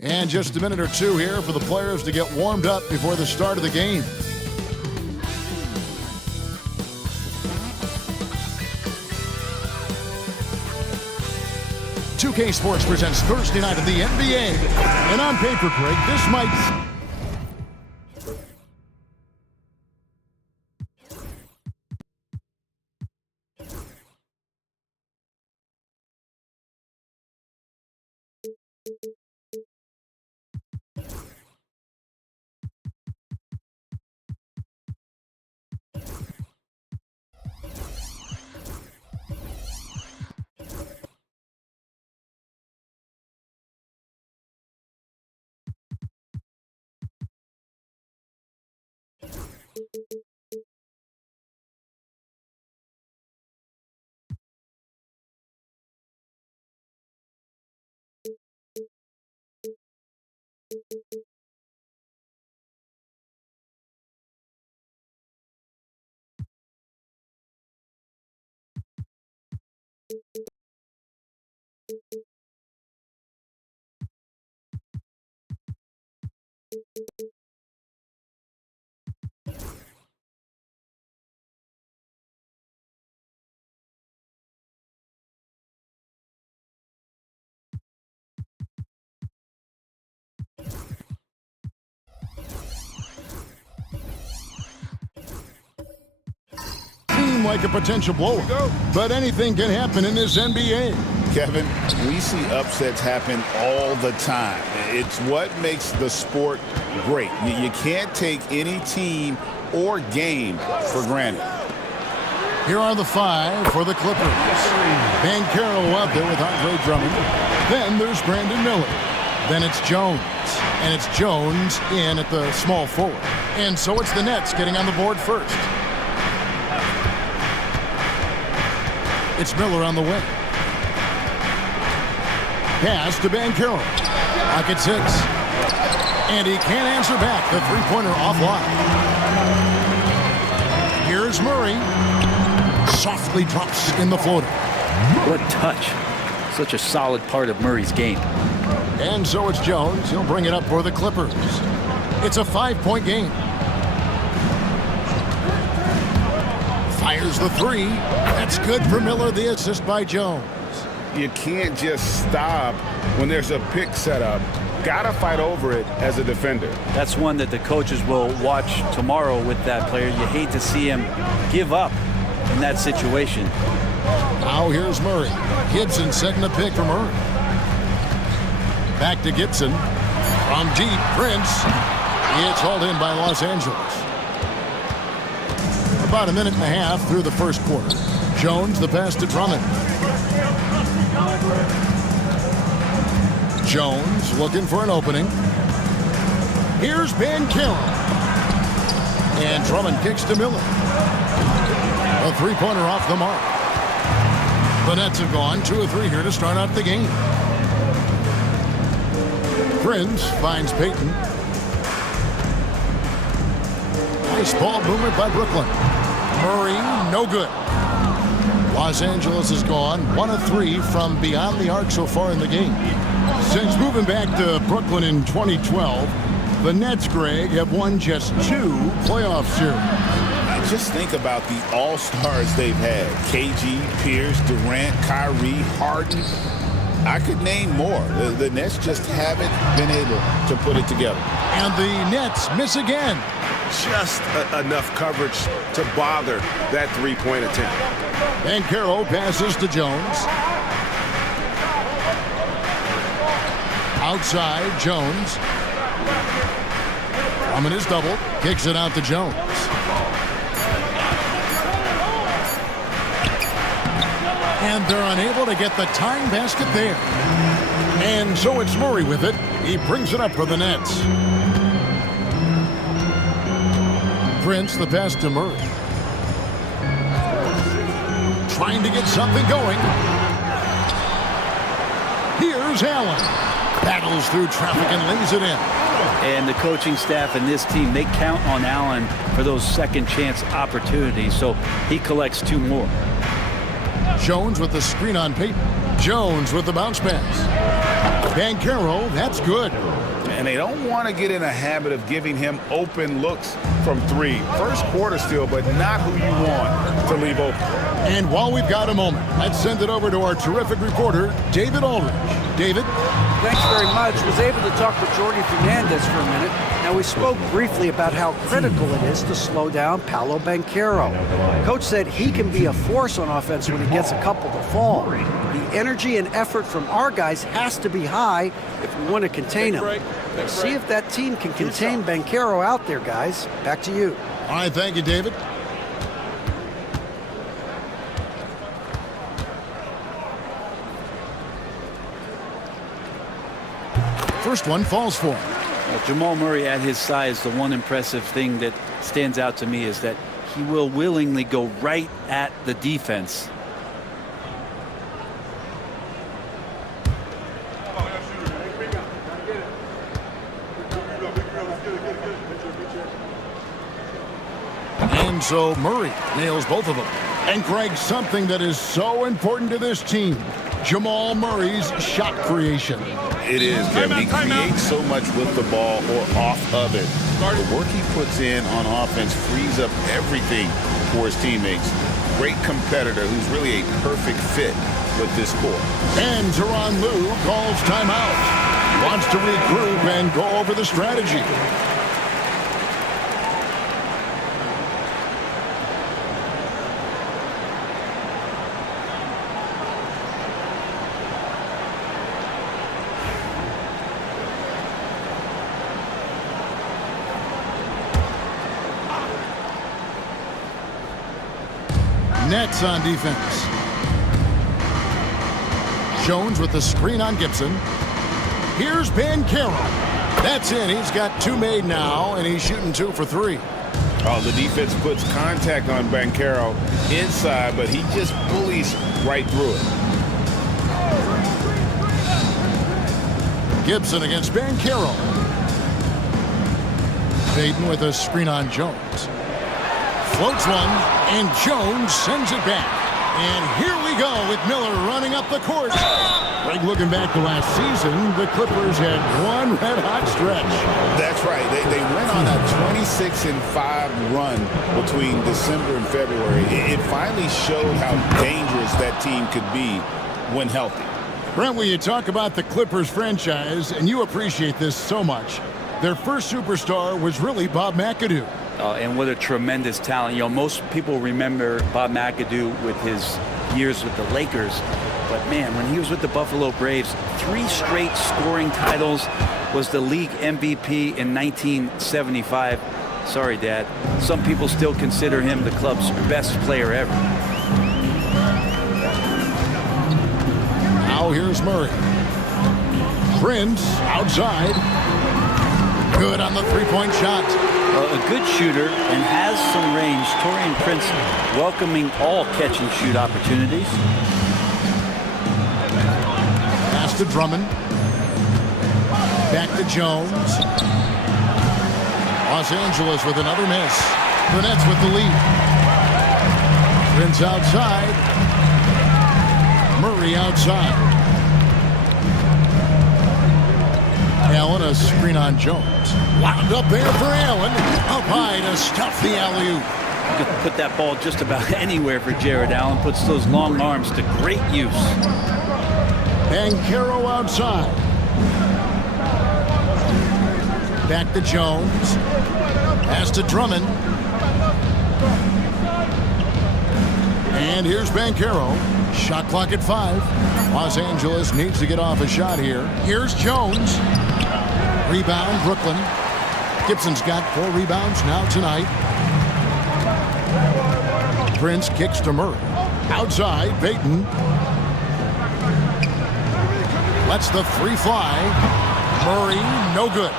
And just a minute or two here for the players to get warmed up before the start of the game. "2K Sports presents Thursday night of the NBA. And on paper, Craig, this might... Seem like a potential blowout, but anything can happen in this NBA. Kevin, we see upsets happen all the time. It's what makes the sport great. You can't take any team or game for granted. Here are the 5 for the Clippers. Banchero out there with Andre Drummond. Then there's Brandon Miller. Then it's Jones. And it's Jones in at the small forward. And so it's the Nets getting on the board first. It's Miller on the wing. Pass to Banchero. Pocket 6. And he can't answer back. The three-pointer offline. Here's Murray. Softly drops in the floater. What touch. Such a solid part of Murray's game. And so it's Jones. He'll bring it up for the Clippers. It's a 5-point game. Fires the 3. That's good for Miller. The assist by Jones. You can't just stop when there's a pick set up. Gotta fight over it as a defender. That's one that the coaches will watch tomorrow with that player. You hate to see him give up in that situation. Now here's Murray. Gibson setting the pick for Murray. Back to Gibson. From deep, Prince. It's hauled in by Los Angeles. About a minute and a half through the first quarter. Jones, the pass to Drummond. Jones looking for an opening. Here's Banchero. And Drummond kicks to Miller. A three-pointer off the mark. The Nets have gone 2 of 3 here to start out the game. Prince finds Payton. Nice ball movement by Brooklyn. Murray, no good. Los Angeles has gone 1 of 3 from beyond the arc so far in the game. Since moving back to Brooklyn in 2012, the Nets, Greg, have won just 2 playoff series. Just think about the all-stars they've had. KG, Pierce, Durant, Kyrie, Harden. I could name more. The Nets just haven't been able to put it together. And the Nets miss again. Just enough coverage to bother that three-point attempt. Banchero passes to Jones. Outside, Jones. Drummond is double. Kicks it out to Jones. And they're unable to get the tying basket there. And so it's Murray with it. He brings it up for the Nets. Prince, the pass to Murray. Trying to get something going. Here's Allen. Battles through traffic and lays it in. And the coaching staff and this team, they count on Allen for those second chance opportunities, so he collects 2 more. Jones with the screen on Payton. Jones with the bounce pass. Banchero, that's good. And they don't want to get in a habit of giving him open looks from 3. First quarter still, but not who you want to leave open. And while we've got a moment, let's send it over to our terrific reporter, David Aldridge. David? Thanks very much. Was able to talk with Jordi Fernandez for a minute. Now, we spoke briefly about how critical it is to slow down Paolo Banchero. Coach said he can be a force on offense when he gets a couple to fall. The energy and effort from our guys has to be high if we want to contain him. Let's see if that team can contain Banchero out there, guys. Back to you. All right, thank you, David. First one falls for him. Jamal Murray at his size, the one impressive thing that stands out to me is that he will willingly go right at the defense. so Murray nails both of them. And Greg, something that is so important to this team, Jamal Murray's shot creation. It is, Kevin. He creates so much with the ball or off of it. The work he puts in on offense frees up everything for his teammates. Great competitor who's really a perfect fit with this core. And Tyronn Lue calls timeout. Wants to regroup and go over the strategy. Nets on defense. Jones with the screen on Gibson. Here's Banchero. That's in. He's got 2 made now, and he's shooting 2 for 3. Oh, the defense puts contact on Banchero inside, but he just bullies right through it. Gibson against Banchero. Payton with a screen on Jones. Floats one, and Jones sends it back. And here we go with Miller running up the court. Greg, looking back to last season, the Clippers had one red-hot stretch. That's right. They went on a 26-5 run between December and February. It finally showed how dangerous that team could be when healthy. Brent, when you talk about the Clippers franchise, and you appreciate this so much, their first superstar was really Bob McAdoo. And what a tremendous talent. You know, most people remember Bob McAdoo with his years with the Lakers. But, man, when he was with the Buffalo Braves, 3 straight scoring titles, was the league MVP in 1975. Sorry, Dad. Some people still consider him the club's best player ever. Now here's Murray. Prince outside. Good on the three-point shot. A good shooter and has some range. Taurean Prince welcoming all catch-and-shoot opportunities. Pass to Drummond. Back to Jones. Los Angeles with another miss. The Nets with the lead. Prince outside. Murray outside. Allen, a screen on Jones. Wound up there for Allen. Up high to stuff the alley-oop. You could put that ball just about anywhere for Jared Allen. Puts those long arms to great use. Banchero outside. Back to Jones. Pass to Drummond. And here's Banchero. Shot clock at 5. Los Angeles needs to get off a shot here. Here's Jones. Rebound, Brooklyn. Gibson's got 4 rebounds now tonight. Prince kicks to Murray. Outside, Payton. Lets the 3 fly. Murray, no good.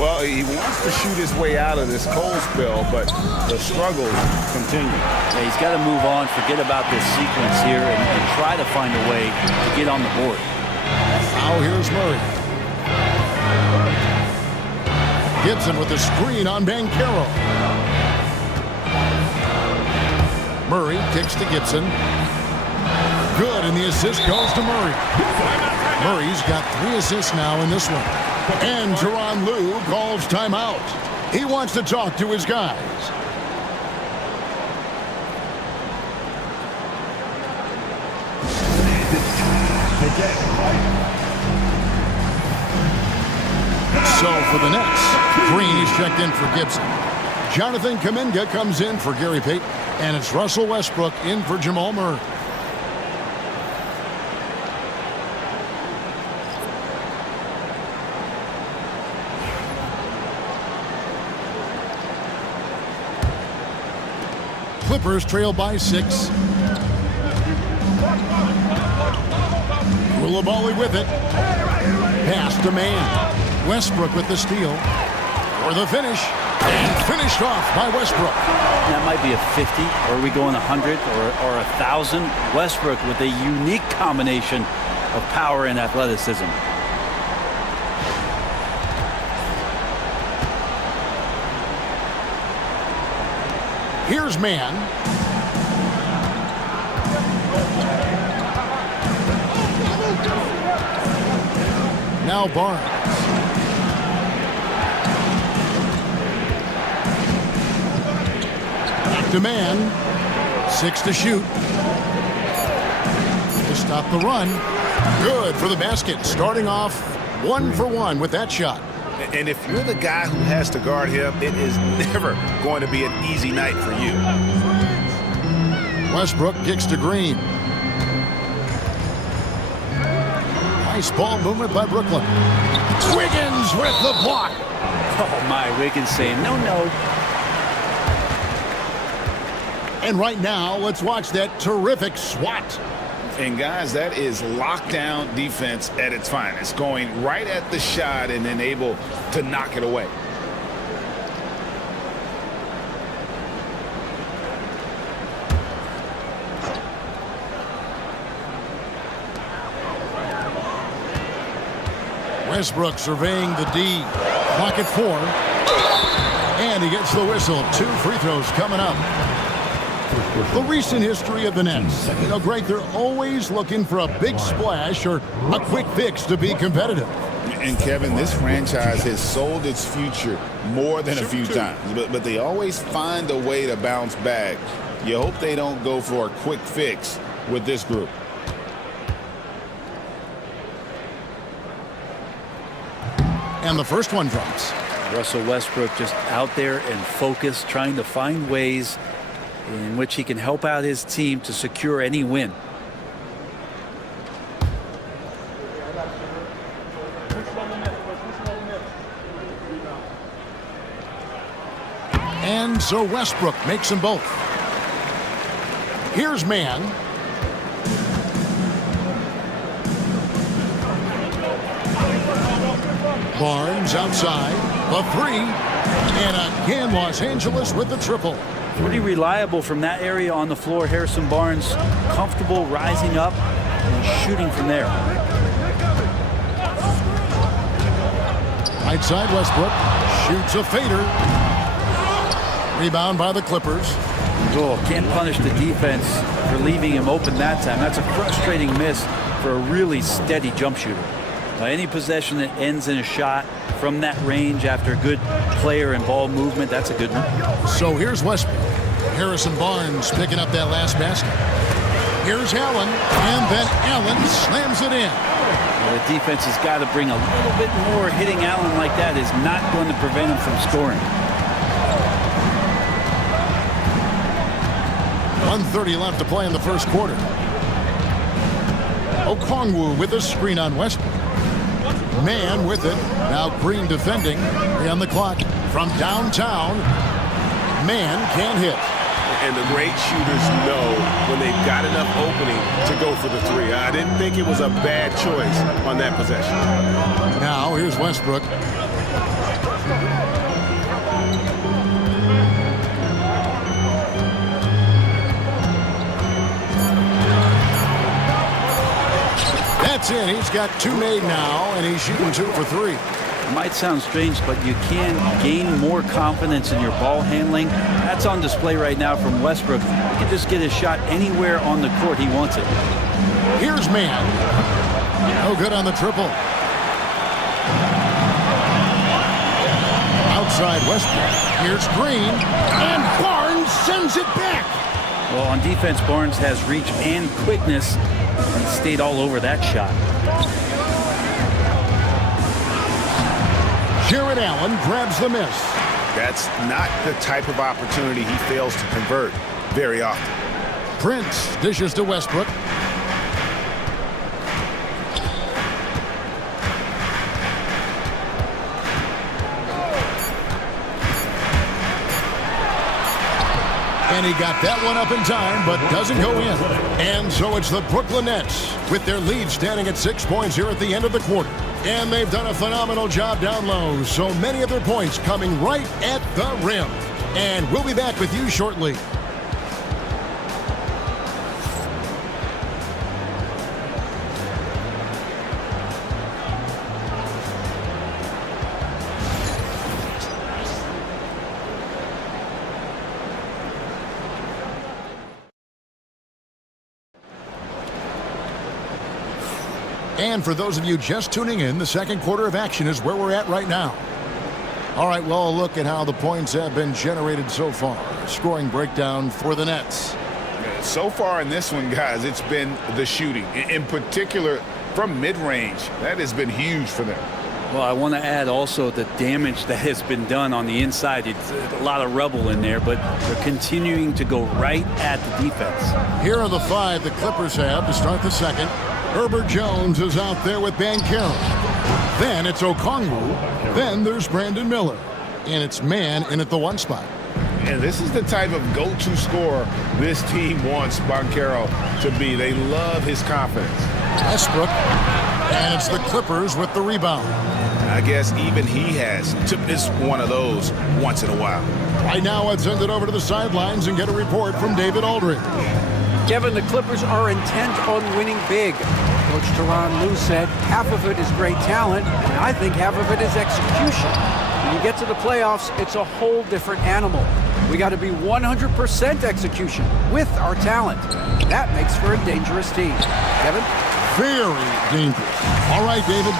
Well, he wants to shoot his way out of this cold spell, but the struggles continue. Yeah, he's got to move on, forget about this sequence here, and try to find a way to get on the board. Now here's Murray. Gibson with the screen on Banchero. Murray kicks to Gibson. Good, and the assist goes to Murray. Murray's got 3 assists now in this one. And Tyronn Lue calls timeout. He wants to talk to his guys. So for the Nets, Green is checked in for Gibson. Jonathan Kuminga comes in for Gary Payton. And it's Russell Westbrook in for Jamal Murray. Clippers trail by 6. Koulibaly with it. Pass to man. Westbrook with the steal. For the finish. And finished off by Westbrook. That might be a 50, or are we going 100 or 1,000? Westbrook with a unique combination of power and athleticism. Here's man. Now Barnes. Back to man. 6 to shoot. To stop the run. Good for the basket. Starting off 1 for 1 with that shot. And if you're the guy who has to guard him, it is never going to be an easy night for you. Westbrook kicks to Green. Nice ball movement by Brooklyn. Wiggins with the block. Oh, my. Wiggins saying, no, no. And right now, let's watch that terrific swat. And guys, that is lockdown defense at its finest, going right at the shot and then able to knock it away. Westbrook surveying the D. Clock at 4. And he gets the whistle. 2 free throws coming up. The recent history of the Nets. You know, Greg, they're always looking for a big splash or a quick fix to be competitive. And Kevin, this franchise has sold its future more than a few times, but they always find a way to bounce back. You hope they don't go for a quick fix with this group. And the first one drops. Russell Westbrook just out there and focused, trying to find ways in which he can help out his team to secure any win. And so Westbrook makes them both. Here's man. Barnes outside. The 3. And again, Los Angeles with the triple. Pretty reliable from that area on the floor. Harrison Barnes comfortable rising up and shooting from there. Right side, Westbrook shoots a fader. Rebound by the Clippers. Oh, can't punish the defense for leaving him open that time. That's a frustrating miss for a really steady jump shooter. Any possession that ends in a shot from that range after a good player and ball movement, that's a good one. So here's Westbrook. Harrison Barnes picking up that last basket. Here's Allen, and then Allen slams it in. The defense has got to bring a little bit more. Hitting Allen like that is not going to prevent him from scoring. 1:30 left to play in the first quarter. Okongwu with a screen on Westbrook. Man with it. Now Green defending. 3 on the clock. From downtown, man can't hit. And the great shooters know when they've got enough opening to go for the 3. I didn't think it was a bad choice on that possession. Now here's Westbrook. That's in. He's got 2 made now, and he's shooting 2 for 3. It might sound strange, but you can gain more confidence in your ball handling. That's on display right now from Westbrook. He can just get his shot anywhere on the court he wants it. Here's man. No good on the triple. Outside Westbrook. Here's Green. And Barnes sends it back. Well, on defense, Barnes has reach and quickness and stayed all over that shot. Jared Allen grabs the miss. That's not the type of opportunity he fails to convert very often. Prince dishes to Westbrook. And he got that one up in time, but doesn't go in. And so it's the Brooklyn Nets with their lead standing at 6 points here at the end of the quarter. And they've done a phenomenal job down low. So many of their points coming right at the rim. And we'll be back with you shortly. And for those of you just tuning in, the second quarter of action is where we're at right now. All right, well, a look at how the points have been generated so far. Scoring breakdown for the Nets. So far in this one, guys, it's been the shooting. In particular, from mid-range. That has been huge for them. Well, I want to add also the damage that has been done on the inside. It's a lot of rubble in there, but they're continuing to go right at the defense. Here are the 5 the Clippers have to start the second. Herbert Jones is out there with Banchero. Then it's Okongwu. Then there's Brandon Miller. And it's man in at the 1 spot. And this is the type of go-to scorer this team wants Banchero to be. They love his confidence. Westbrook. And it's the Clippers with the rebound. I guess even he has to miss one of those once in a while. Right now, let's send it over to the sidelines and get a report from David Aldridge. Kevin, the Clippers are intent on winning big. Coach Tyronn Lue said half of it is great talent, and I think half of it is execution. When you get to the playoffs, it's a whole different animal. We got to be 100% execution with our talent. That makes for a dangerous team. Kevin? Very dangerous. All right, David.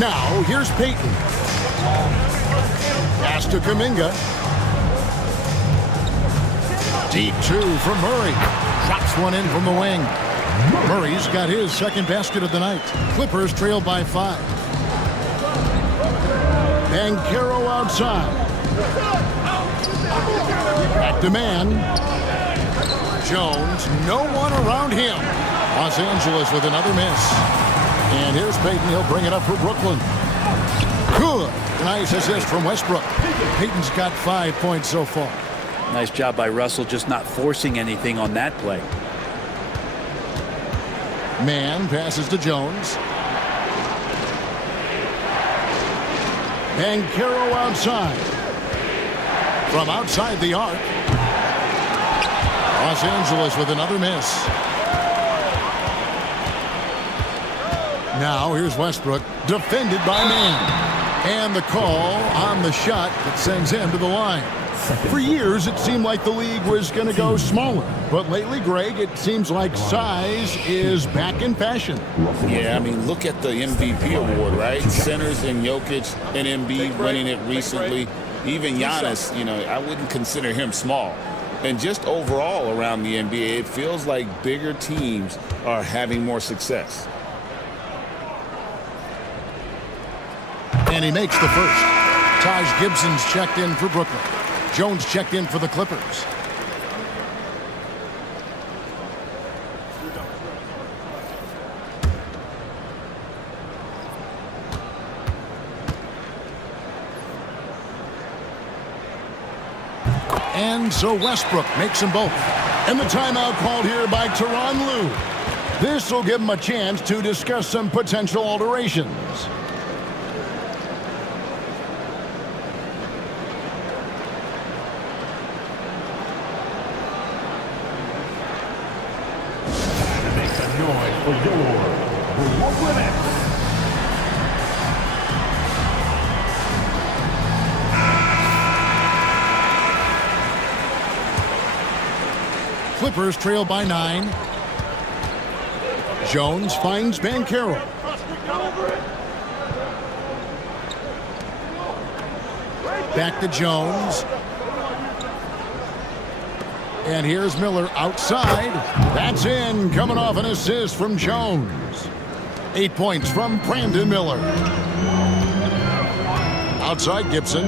Now, here's Payton. Pass to Kuminga. Deep 2 from Murray. Drops one in from the wing. Murray's got his second basket of the night. Clippers trail by 5. Banchero outside. Back to man. Jones, no one around him. Los Angeles with another miss. And here's Payton. He'll bring it up for Brooklyn. Good. Nice assist from Westbrook. Payton's got 5 points so far. Nice job by Russell just not forcing anything on that play. Man passes to Jones. Banchero outside. From outside the arc. Los Angeles with another miss. Now here's Westbrook, defended by Man. And the call on the shot that sends him to the line. For years, it seemed like the league was going to go smaller. But lately, Greg, it seems like size is back in fashion. Yeah, I mean, look at the MVP award, right? Centers and Jokic and Embiid winning it recently. Even Giannis, you know, I wouldn't consider him small. And just overall around the NBA, it feels like bigger teams are having more success. And he makes the first. Taj Gibson's checked in for Brooklyn. Jones checked in for the Clippers. And so Westbrook makes them both. And the timeout called here by Tyronn Lue. This will give him a chance to discuss some potential alterations. For your Brooklyn Nets. Clippers trail by 9. Jones finds Banchero. Back to Jones. And here's Miller outside. That's in, coming off an assist from Jones. 8 points from Brandon Miller. Outside Gibson.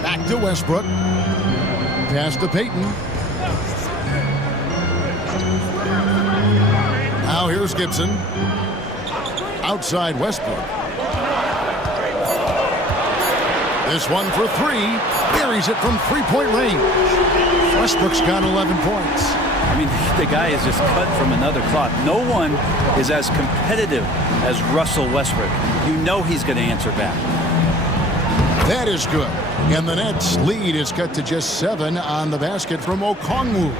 Back to Westbrook. Pass to Payton. Now here's Gibson. Outside Westbrook. This one for 3. Buries it from three-point range. Westbrook's got 11 points. I mean, the guy is just cut from another cloth. No one is as competitive as Russell Westbrook. You know he's going to answer back. That is good. And the Nets' lead is cut to just 7 on the basket from Okongwu.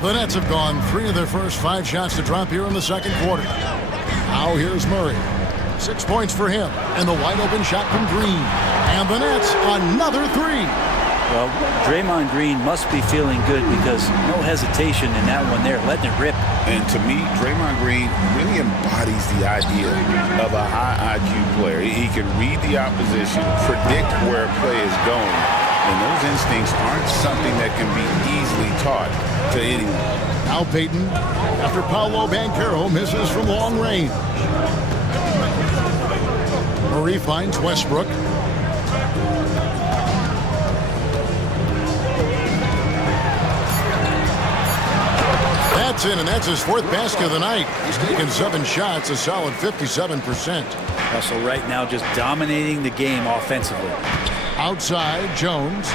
The Nets have gone 3 of their first 5 shots to drop here in the second quarter. Now here's Murray. 6 points for him. And the wide open shot from Green. And the Nets, another 3. Well, Draymond Green must be feeling good because no hesitation in that one there, letting it rip. And to me, Draymond Green really embodies the idea of a high IQ player. He can read the opposition, predict where a play is going, and those instincts aren't something that can be easily taught to anyone. Al Payton, after Paolo Banchero misses from long range. Murray finds Westbrook. That's in, and that's his 4th basket of the night. He's taken 7 shots, a solid 57%. Russell right now just dominating the game offensively. Outside, Jones.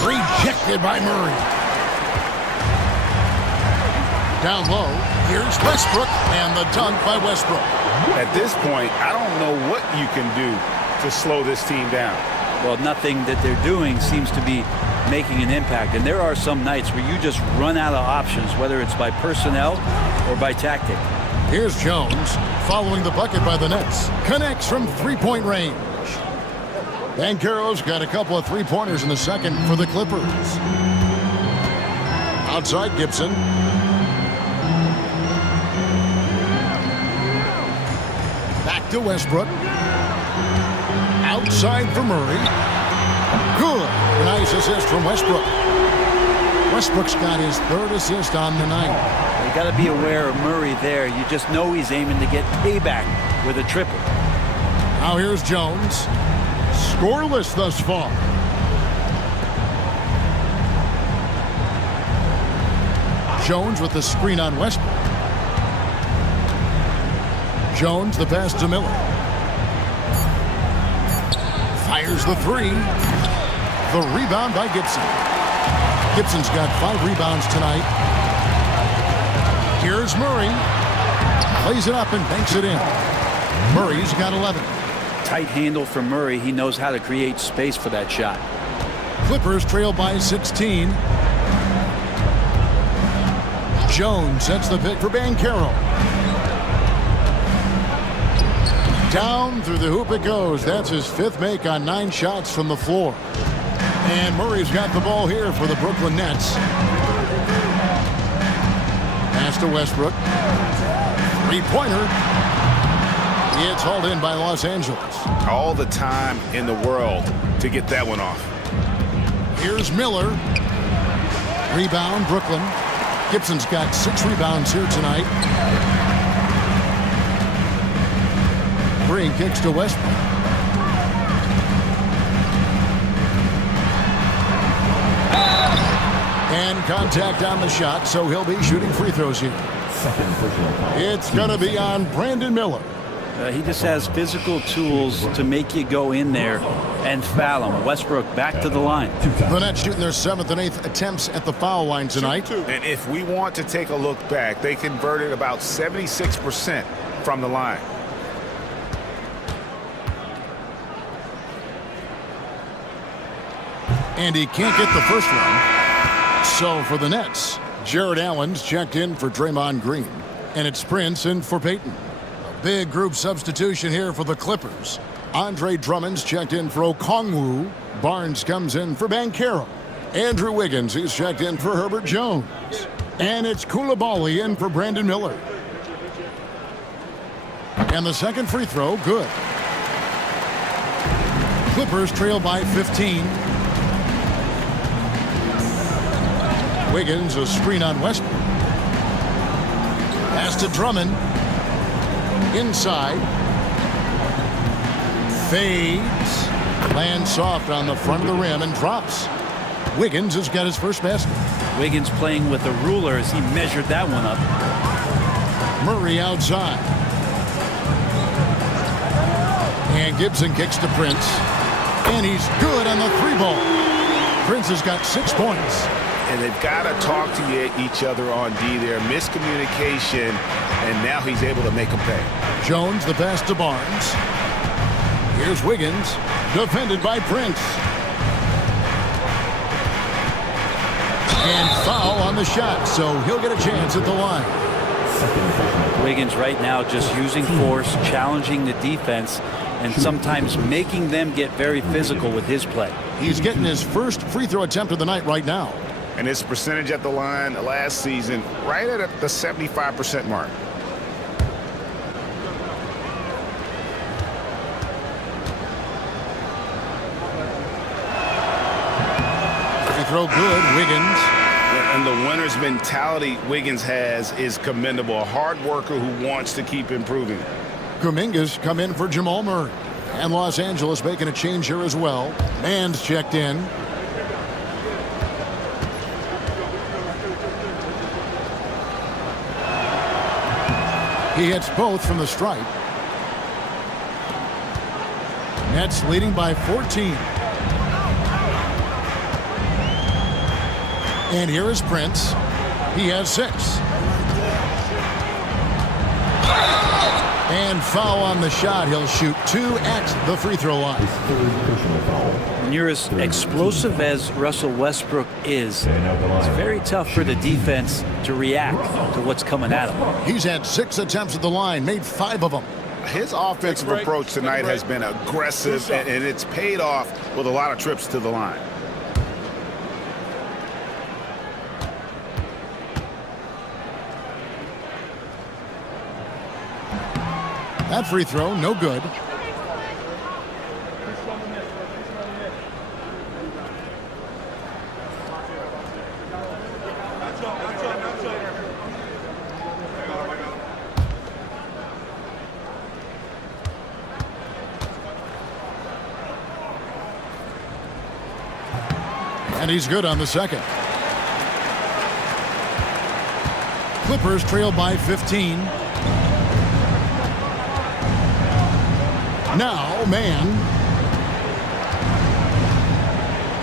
Rejected by Murray. Down low, here's Westbrook, and the dunk by Westbrook. At this point, I don't know what you can do to slow this team down. Well, nothing that they're doing seems to be making an impact. And there are some nights where you just run out of options, whether it's by personnel or by tactic. Here's Jones, following the bucket by the Nets. Connects from 3-point range. Banchero's got a couple of 3-pointers in the second for the Clippers. Outside, Gibson. Back to Westbrook. Outside for Murray. Good. Nice assist from Westbrook. Westbrook's got his 3rd assist on the night. You got to be aware of Murray there. You just know he's aiming to get payback with a triple. Now here's Jones. Scoreless thus far. Jones with the screen on Westbrook. Jones, the pass to Miller. Fires the 3. The rebound by Gibson. Gibson's got 5 rebounds tonight. Here's Murray. Plays it up and banks it in. Murray's got 11. Tight handle from Murray. He knows how to create space for that shot. Clippers trail by 16. Jones sets the pick for Banchero. Down through the hoop it goes. That's his 5th make on 9 shots from the floor. And Murray's got the ball here for the Brooklyn Nets. Pass to Westbrook. 3-pointer. It's hauled in by Los Angeles. All the time in the world to get that one off. Here's Miller. Rebound, Brooklyn. Gibson's got 6 rebounds here tonight. Green kicks to Westbrook. And contact on the shot, so he'll be shooting free throws here. It's going to be on Brandon Miller. He just has physical tools to make you go in there and foul him. Westbrook back to the line. The Nets shooting their 7th and 8th attempts at the foul line tonight. And if we want to take a look back, they converted about 76% from the line. And he can't get the first one. So for the Nets, Jared Allen's checked in for Draymond Green. And it's Prince in for Payton. A big group substitution here for the Clippers. Andre Drummond's checked in for Okongwu. Barnes comes in for Banchero. Andrew Wiggins, he's checked in for Herbert Jones. And it's Coulibaly in for Brandon Miller. And the second free throw, good. Clippers trail by 15. Wiggins, a screen on Westbrook. Pass to Drummond. Inside. Fades. Lands soft on the front of the rim and drops. Wiggins has got his first basket. Wiggins playing with a ruler as he measured that one up. Murray outside. And Gibson kicks to Prince. And he's good on the 3-ball. Prince has got 6 points. And they've got to talk to each other on D there. Miscommunication, and now he's able to make a pay. Jones, the pass to Barnes. Here's Wiggins, defended by Prince. And foul on the shot, so he'll get a chance at the line. Wiggins right now just using force, challenging the defense, and sometimes making them get very physical with his play. He's getting his first free throw attempt of the night right now. And his percentage at the line last season, right at the 75% mark. Free throw good, Wiggins. And the winner's mentality Wiggins has is commendable. A hard worker who wants to keep improving. Kuminga's come in for Jamal Murray. And Los Angeles making a change here as well. Mann's checked in. He hits both from the stripe. Nets leading by 14. And here is Prince. He has 6. And foul on the shot. He'll shoot 2 at the free throw line. When you're as explosive as Russell Westbrook is, it's very tough for the defense to react to what's coming at him. He's had 6 attempts at the line, made 5 of them. His offensive approach tonight has been aggressive, and it's paid off with a lot of trips to the line. That free throw, no good. And he's good on the second. Clippers trail by 15. Now, man.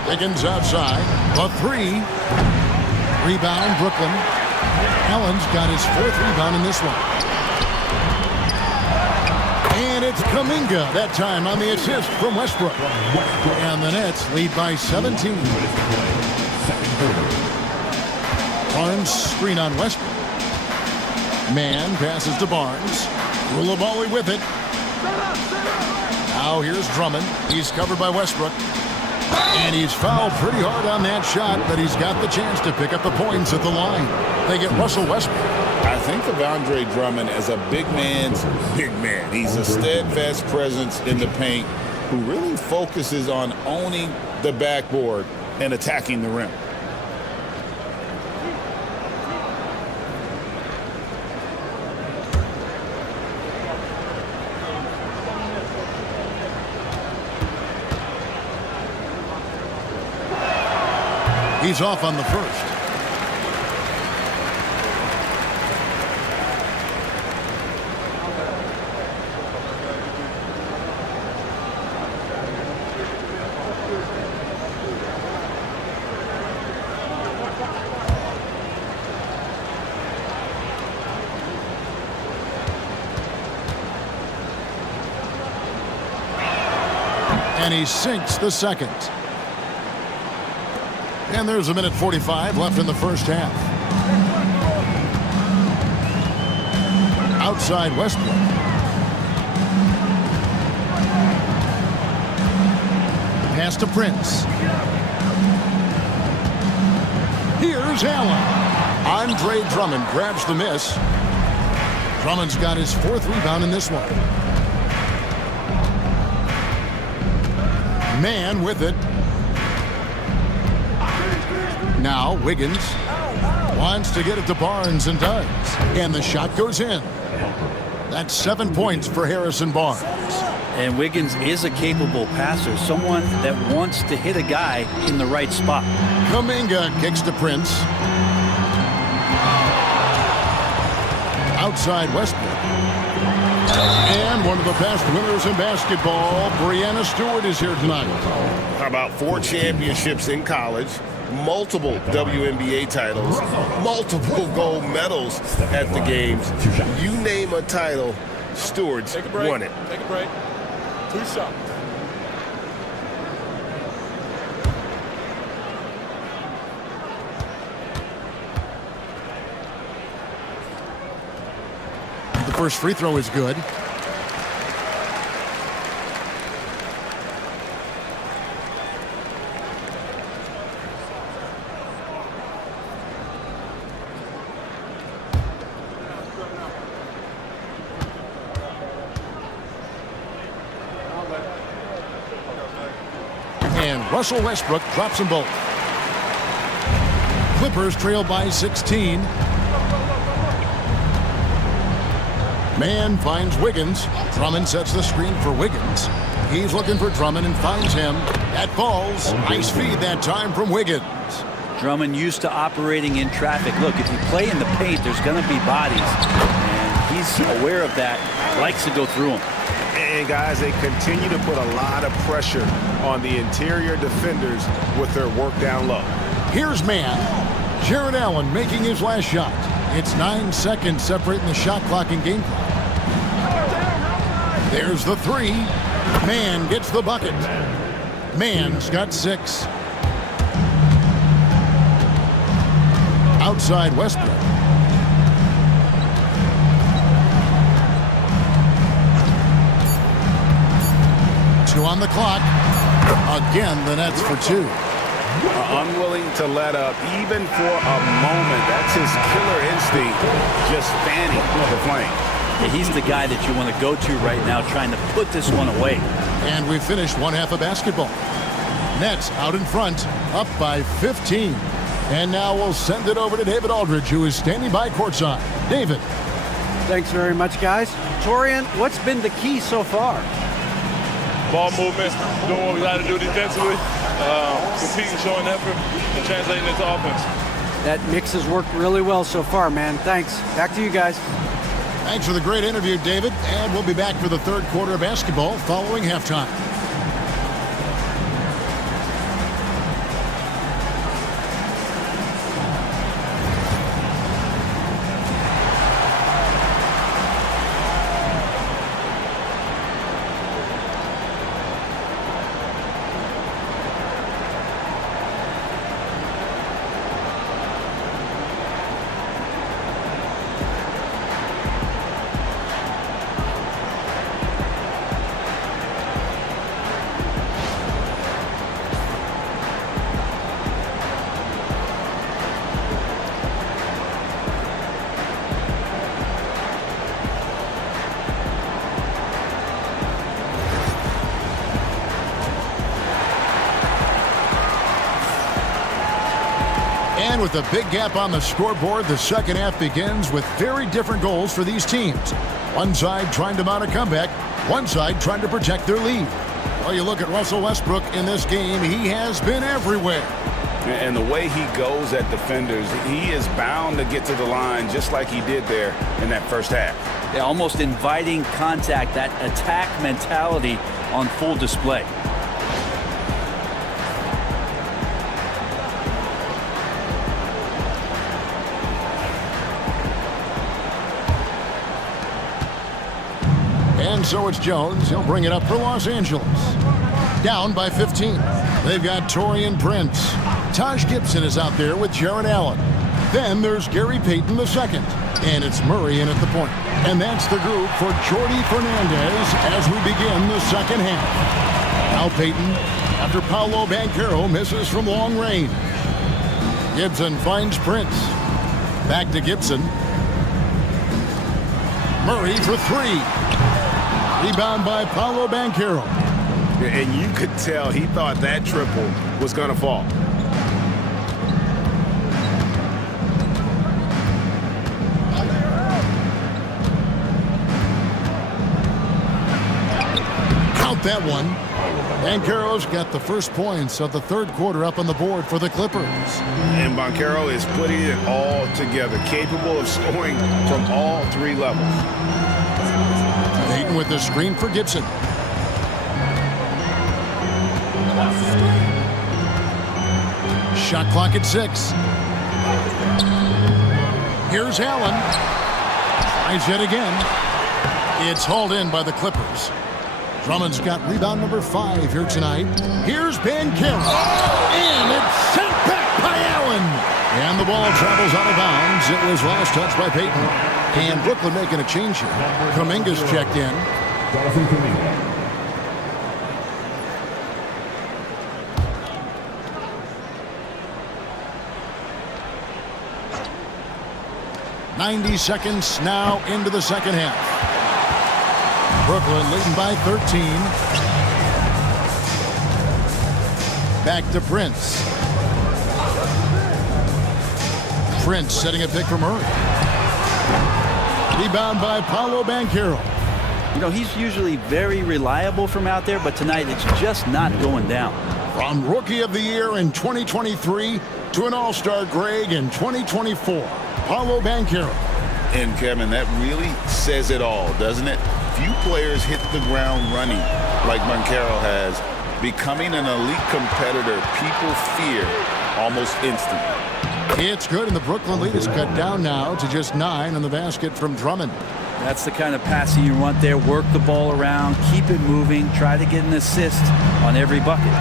Wiggins outside. A 3. Rebound, Brooklyn. Allen's got his 4th rebound in this one. And it's Kuminga that time on the assist from Westbrook. And the Nets lead by 17. Barnes screen on Westbrook. Man passes to Barnes. Coulibaly with it. Now here's Drummond. He's covered by Westbrook. And he's fouled pretty hard on that shot, but he's got the chance to pick up the points at the line. They get Russell Westbrook. I think of Andre Drummond as a big man's big man. He's a steadfast presence in the paint who really focuses on owning the backboard and attacking the rim. He's off on the first. And he sinks the second. And there's a minute 45 left in the first half. Outside Westbrook. Pass to Prince. Here's Allen. Andre Drummond grabs the miss. Drummond's got his 4th rebound in this one. Man with it. Now Wiggins wants to get it to Barnes and does. And the shot goes in. That's 7 points for Harrison Barnes. And Wiggins is a capable passer, someone that wants to hit a guy in the right spot. Kuminga kicks to Prince. Outside Westbrook. And one of the best winners in basketball, Breanna Stewart, is here tonight. How about 4 championships in college, multiple WNBA titles, multiple gold medals at the games. You name a title, Stewart's won it. Take a break. 2 shots. The first free throw is good. Russell Westbrook drops them both. Clippers trail by 16. Man finds Wiggins. Drummond sets the screen for Wiggins. He's looking for Drummond and finds him. That falls. Nice feed that time from Wiggins. Drummond used to operating in traffic. Look, if you play in the paint, there's going to be bodies. And he's aware of that. Likes to go through them. And guys, they continue to put a lot of pressure on the interior defenders with their work down low. Here's man. Jarrett Allen making his last shot. It's 9 seconds separating the shot clock and game clock. There's the three. Man gets the bucket. Man's got 6. Outside Westbrook. Two on the clock. Again, the Nets for 2. Unwilling to let up even for a moment. That's his killer instinct, just fanning the flame. Yeah, he's the guy that you want to go to right now, trying to put this one away. And we've finished one half of basketball. Nets out in front, up by 15. And now we'll send it over to David Aldridge, who is standing by courtside. David. Thanks very much, guys. Torian, what's been the key so far? Ball movement, doing what we got to do defensively, competing, showing effort, and translating into offense. That mix has worked really well so far, man. Thanks. Back to you guys. Thanks for the great interview, David. And we'll be back for the third quarter of basketball following halftime. And with a big gap on the scoreboard, the second half begins with very different goals for these teams. One side trying to mount a comeback, one side trying to protect their lead. Well, you look at Russell Westbrook in this game, he has been everywhere. And the way he goes at defenders, he is bound to get to the line just like he did there in that first half. Yeah, almost inviting contact, that attack mentality on full display. And so it's Jones. He'll bring it up for Los Angeles. Down by 15. They've got Taurean Prince. Taj Gibson is out there with Jarrett Allen. Then there's Gary Payton II. And it's Murray in at the point. And that's the group for Jordi Fernandez as we begin the second half. Now Payton, after Paolo Banchero misses from long range. Gibson finds Prince. Back to Gibson. Murray for 3. Rebound by Paolo Banchero. And you could tell he thought that triple was going to fall. Count that one. Banchero's got the first points of the third quarter up on the board for the Clippers. And Banchero is putting it all together, capable of scoring from all 3 levels. Payton with the screen for Gibson. Shot clock at 6. Here's Allen. Tries yet again. It's hauled in by the Clippers. Drummond's got rebound number 5 here tonight. Here's Banchero. And it's sent back by Allen. And the ball travels out of bounds. It was last touched by Payton. And Brooklyn making a change here. Kuminga's checked in. Jonathan Kuminga. 90 seconds now into the second half. Brooklyn leading by 13. Back to Prince. Prince setting a pick for Murray. Rebound by Paolo Banchero. You know, he's usually very reliable from out there, but tonight it's just not going down. From Rookie of the Year in 2023 to an All-Star Greg in 2024, Paolo Banchero. And Kevin, that really says it all, doesn't it? Few players hit the ground running like Banchero has. Becoming an elite competitor, people fear almost instantly. It's good, and the Brooklyn lead is cut down now to just 9 on the basket from Drummond. That's the kind of passing you want there. Work the ball around, keep it moving, try to get an assist on every bucket.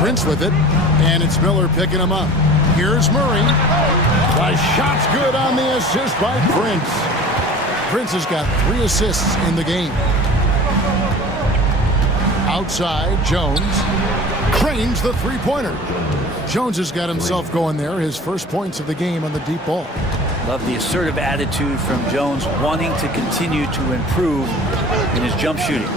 Prince with it, and it's Miller picking him up. Here's Murray. The shot's good on the assist by Prince. Prince has got 3 assists in the game. Outside, Jones cranes the three-pointer. Jones has got himself going there, his first points of the game on the deep ball. Love the assertive attitude from Jones, wanting to continue to improve in his jump shooting.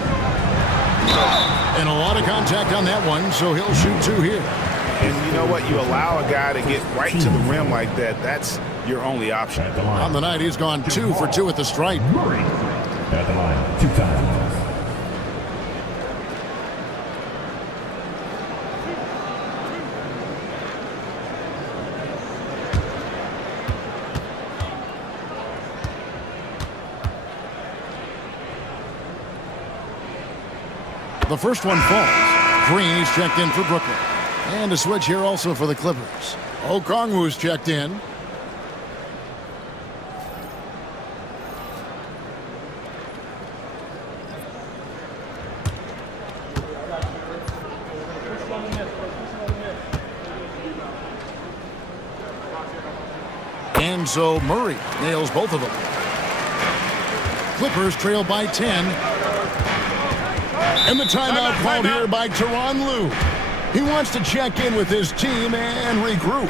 And a lot of contact on that one, so he'll shoot 2 here. And you know what? You allow a guy to get right to the rim like that. That's your only option. On the night, he's gone 2 for 2 at the stripe. Murray at the line 2 times. The first one falls. Green is checked in for Brooklyn. And a switch here also for the Clippers. Okongwu's checked in. And so Murray nails both of them. Clippers trail by 10. And the timeout called here by Tyronn Lue. He wants to check in with his team and regroup.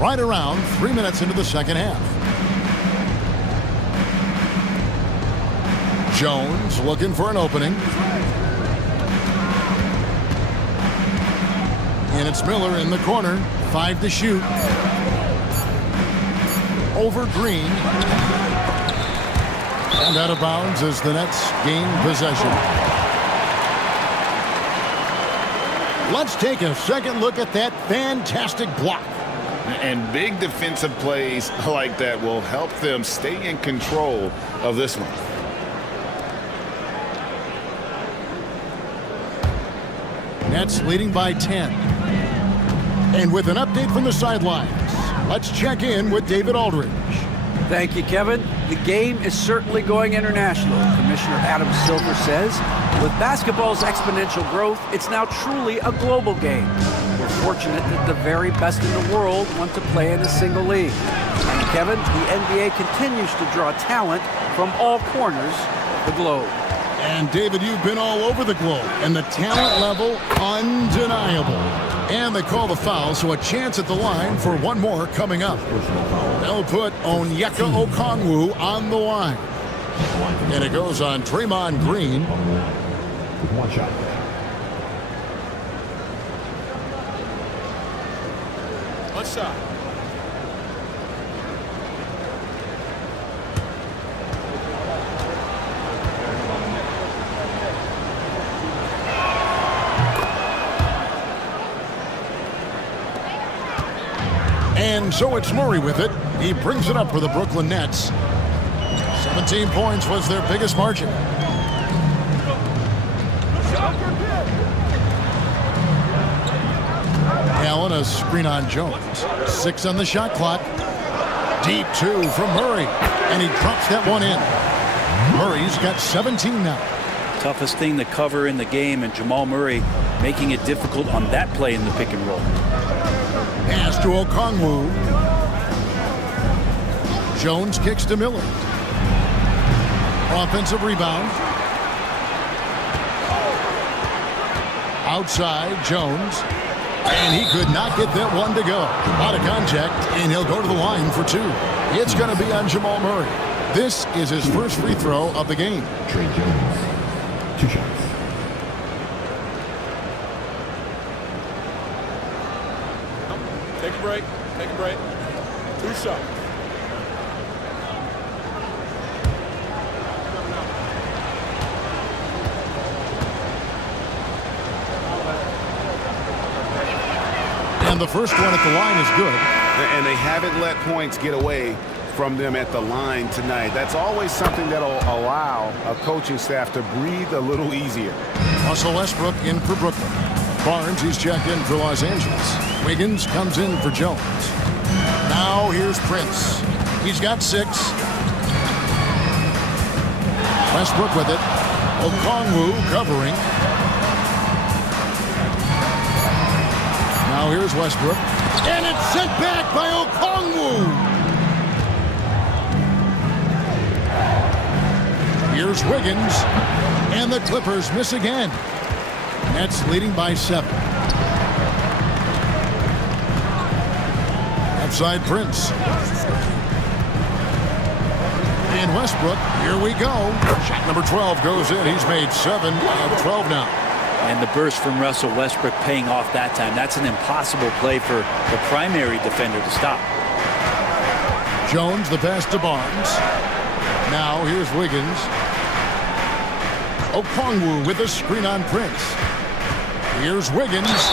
Right around 3 minutes into the second half. Jones looking for an opening. And it's Miller in the corner. 5 to shoot. Over Green. And out of bounds as the Nets gain possession. Let's take a second look at that fantastic block. And big defensive plays like that will help them stay in control of this one. Nets leading by 10. And with an update from the sidelines, let's check in with David Aldridge. Thank you, Kevin. The game is certainly going international. Commissioner Adam Silver says, with basketball's exponential growth, it's now truly a global game. We're unfortunate that the very best in the world want to play in a single league. And Kevin, the NBA continues to draw talent from all corners of the globe. And David, you've been all over the globe, and the talent level undeniable. And they call the foul, so a chance at the line for one more coming up. They'll put Onyeka Okongwu on the line. And it goes on Draymond Green. With one shot. One shot. And so it's Murray with it. He brings it up for the Brooklyn Nets. 17 points was their biggest margin. Allen, a screen on Jones. 6 on the shot clock. Deep 2 from Murray. And he drops that one in. Murray's got 17 now. Toughest thing to cover in the game, and Jamal Murray making it difficult on that play in the pick and roll. Pass to Okongwu. Jones kicks to Miller. Offensive rebound. Outside, Jones. And he could not get that one to go. Out of contact, and he'll go to the line for 2. It's going to be on Jamal Murray. This is his first free throw of the game. Trey Jones. 2 shots. Take a break. Take a break. 2 shots. And the first one at the line is good. And they haven't let points get away from them at the line tonight. That's always something that'll allow a coaching staff to breathe a little easier. Russell Westbrook in for Brooklyn. Barnes, he's checked in for Los Angeles. Wiggins comes in for Jones. Now here's Prince. He's got 6. Westbrook with it. Okongwu covering. Now here's Westbrook. And it's sent back by Okongwu. Here's Wiggins. And the Clippers miss again. Nets leading by 7. Outside Prince. And Westbrook, here we go. Shot number 12 goes in. He's made 7 out of 12 now. And the burst from Russell Westbrook paying off that time. That's an impossible play for the primary defender to stop. Jones, the pass to Barnes. Now here's Wiggins. Okongwu with a screen on Prince. Here's Wiggins.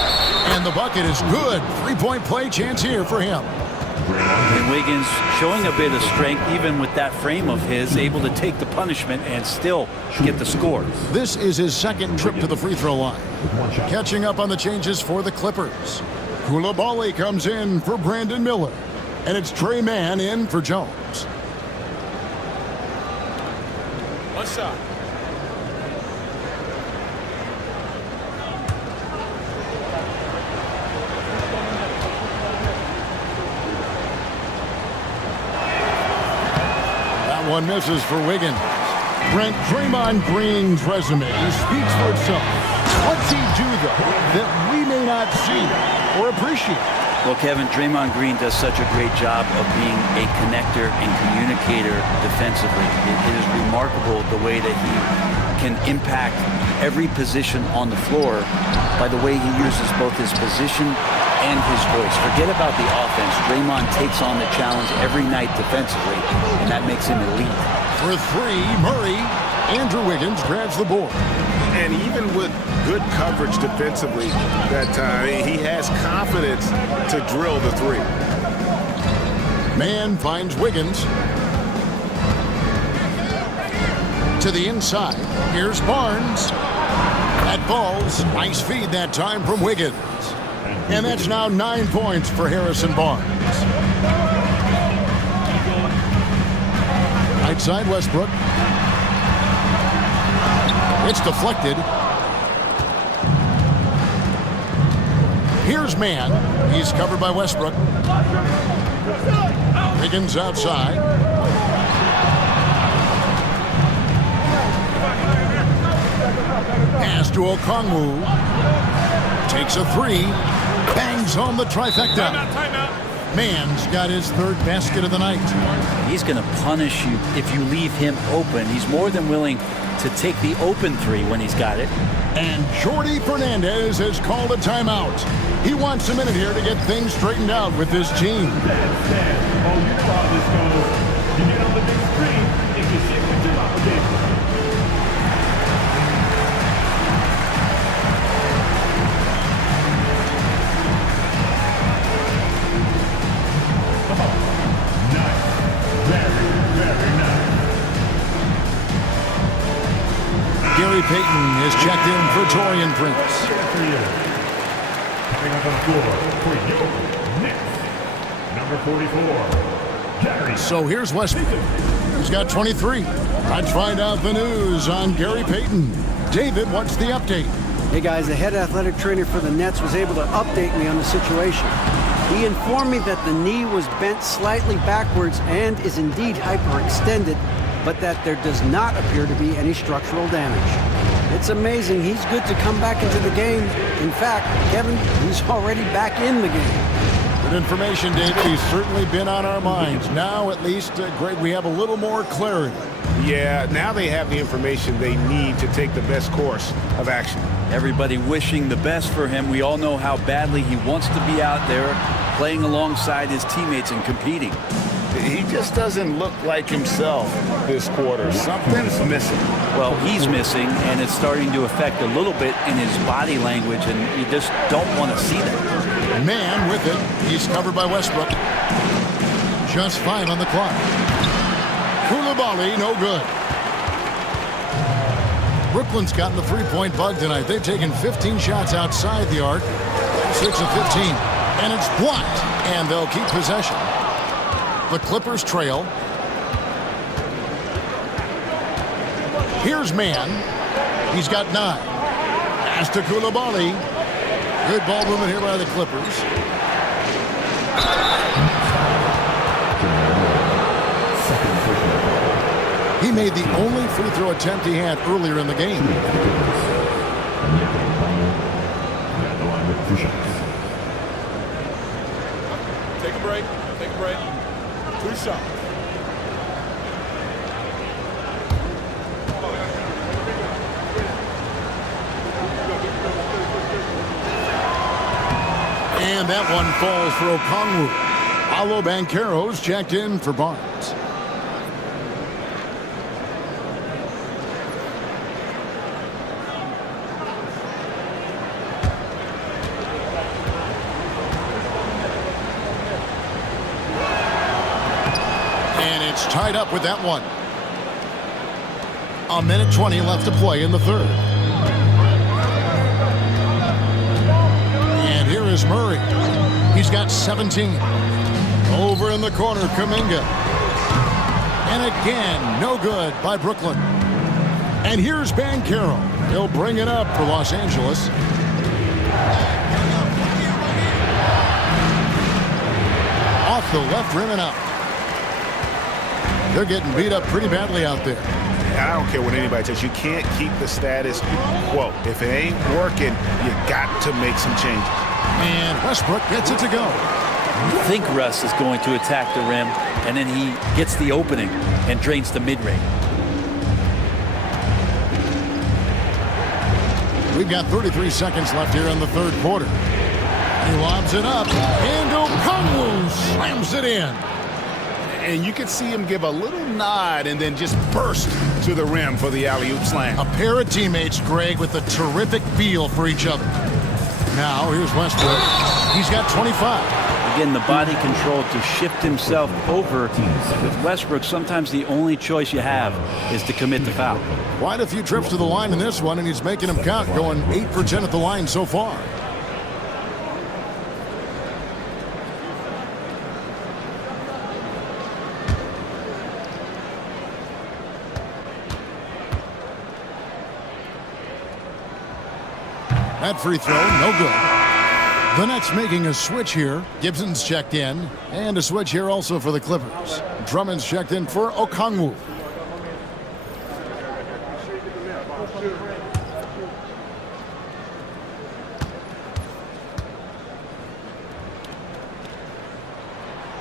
And the bucket is good. 3-point play chance here for him. And Wiggins showing a bit of strength, even with that frame of his, able to take the punishment and still get the score. This is his second trip to the free throw line. Catching up on the changes for the Clippers. Coulibaly comes in for Brandon Miller. And it's Trey Mann in for Jones. One shot. One misses for Wiggins. Brent, Draymond Green's resume speaks for itself. What's he do, though, that we may not see or appreciate? Well, Kevin, Draymond Green does such a great job of being a connector and communicator defensively. It is remarkable the way that he can impact every position on the floor by the way he uses both his position and his voice. Forget about the offense. Draymond takes on the challenge every night defensively, and that makes him elite. For 3, Murray. Andrew Wiggins grabs the board. And even with good coverage defensively that time, he has confidence to drill the 3. Man finds Wiggins. To the inside. Here's Barnes. That ball's nice feed that time from Wiggins. And that's now 9 points for Harrison Barnes. Right side Westbrook. It's deflected. Here's man. He's covered by Westbrook. Wiggins outside. Pass to Okongwu. Takes a three. Bangs home the trifecta. Man's got his third basket of the night. He's going to punish you if you leave him open. He's more than willing to take the open three when he's got it. And Jordi Fernandez has called a timeout. He wants a minute here to get things straightened out with his team. Oh, you know how this goes. You get on the big screen if you see what you're up against. Gary Payton is checked in for Taurean Prince. Coming up on the floor for your Knicks, number 44, Gary. So here's Westbrook, who's got 23. Let's find out the news on Gary Payton. David, what's the update? Hey guys, the head athletic trainer for the Nets was able to update me on the situation. He informed me that the knee was bent slightly backwards and is indeed hyperextended, but that there does not appear to be any structural damage. It's amazing. He's good to come back into the game. In fact, Kevin, he's already back in the game. Good information, David. He's certainly been on our minds. Now, at least, Greg, we have a little more clarity. Yeah, now they have the information they need to take the best course of action. Everybody wishing the best for him. We all know how badly he wants to be out there playing alongside his teammates and competing. He just doesn't look like himself this quarter. Something's missing. Well, he's missing, and it's starting to affect a little bit in his body language, and you just don't want to see that. Man with it. He's covered by Westbrook. Just 5 on the clock. Koulibaly, no good. Brooklyn's gotten the three-point bug tonight. They've taken 15 shots outside the arc. 6 of 15. And it's blocked. And they'll keep possession. The Clippers trail. Here's man. He's got 9. Pass to Koulibaly. Good ball movement here by the Clippers. He made the only free throw attempt he had earlier in the game. Take a break. Take a break. 2 shots. And that one falls for Okongwu. Paolo Banchero's checked in for Barnes. And it's tied up with that one. 1:20 left to play in the third. Here is Murray. He's got 17. Over in the corner, Kuminga. And again, no good by Brooklyn. And here's Banchero. He'll bring it up for Los Angeles. Off the left rim and out. They're getting beat up pretty badly out there. I don't care what anybody says. You can't keep the status quo. If it ain't working, you got to make some changes. And Westbrook gets it to go. You think Russ is going to attack the rim, and then he gets the opening and drains the mid-range. We've got 33 seconds left here in the third quarter. He lobs it up, and Okongwu slams it in. And you could see him give a little nod and then just burst to the rim for the alley-oop slam. A pair of teammates, Greg, with a terrific feel for each other. Now, here's Westbrook. He's got 25. Again, the body control to shift himself over. With Westbrook, sometimes the only choice you have is to commit the foul. Quite a few trips to the line in this one, and he's making them count, going 8 for 10 at the line so far. That free throw, no good. The Nets making a switch here. Gibson's checked in. And a switch here also for the Clippers. Drummond's checked in for Okongwu.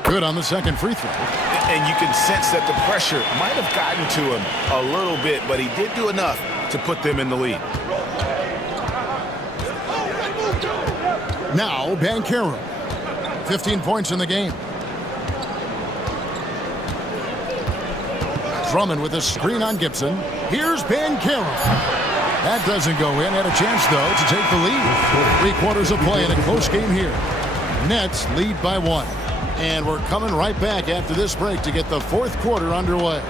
Good on the second free throw. And you can sense that the pressure might have gotten to him a little bit, but he did do enough to put them in the lead. Now Banchero. 15 points in the game. Drummond with a screen on Gibson. Here's Banchero. That doesn't go in. Had a chance, though, to take the lead. 3 quarters of play in a close game here. Nets lead by 1. And we're coming right back after this break to get the 4th quarter underway.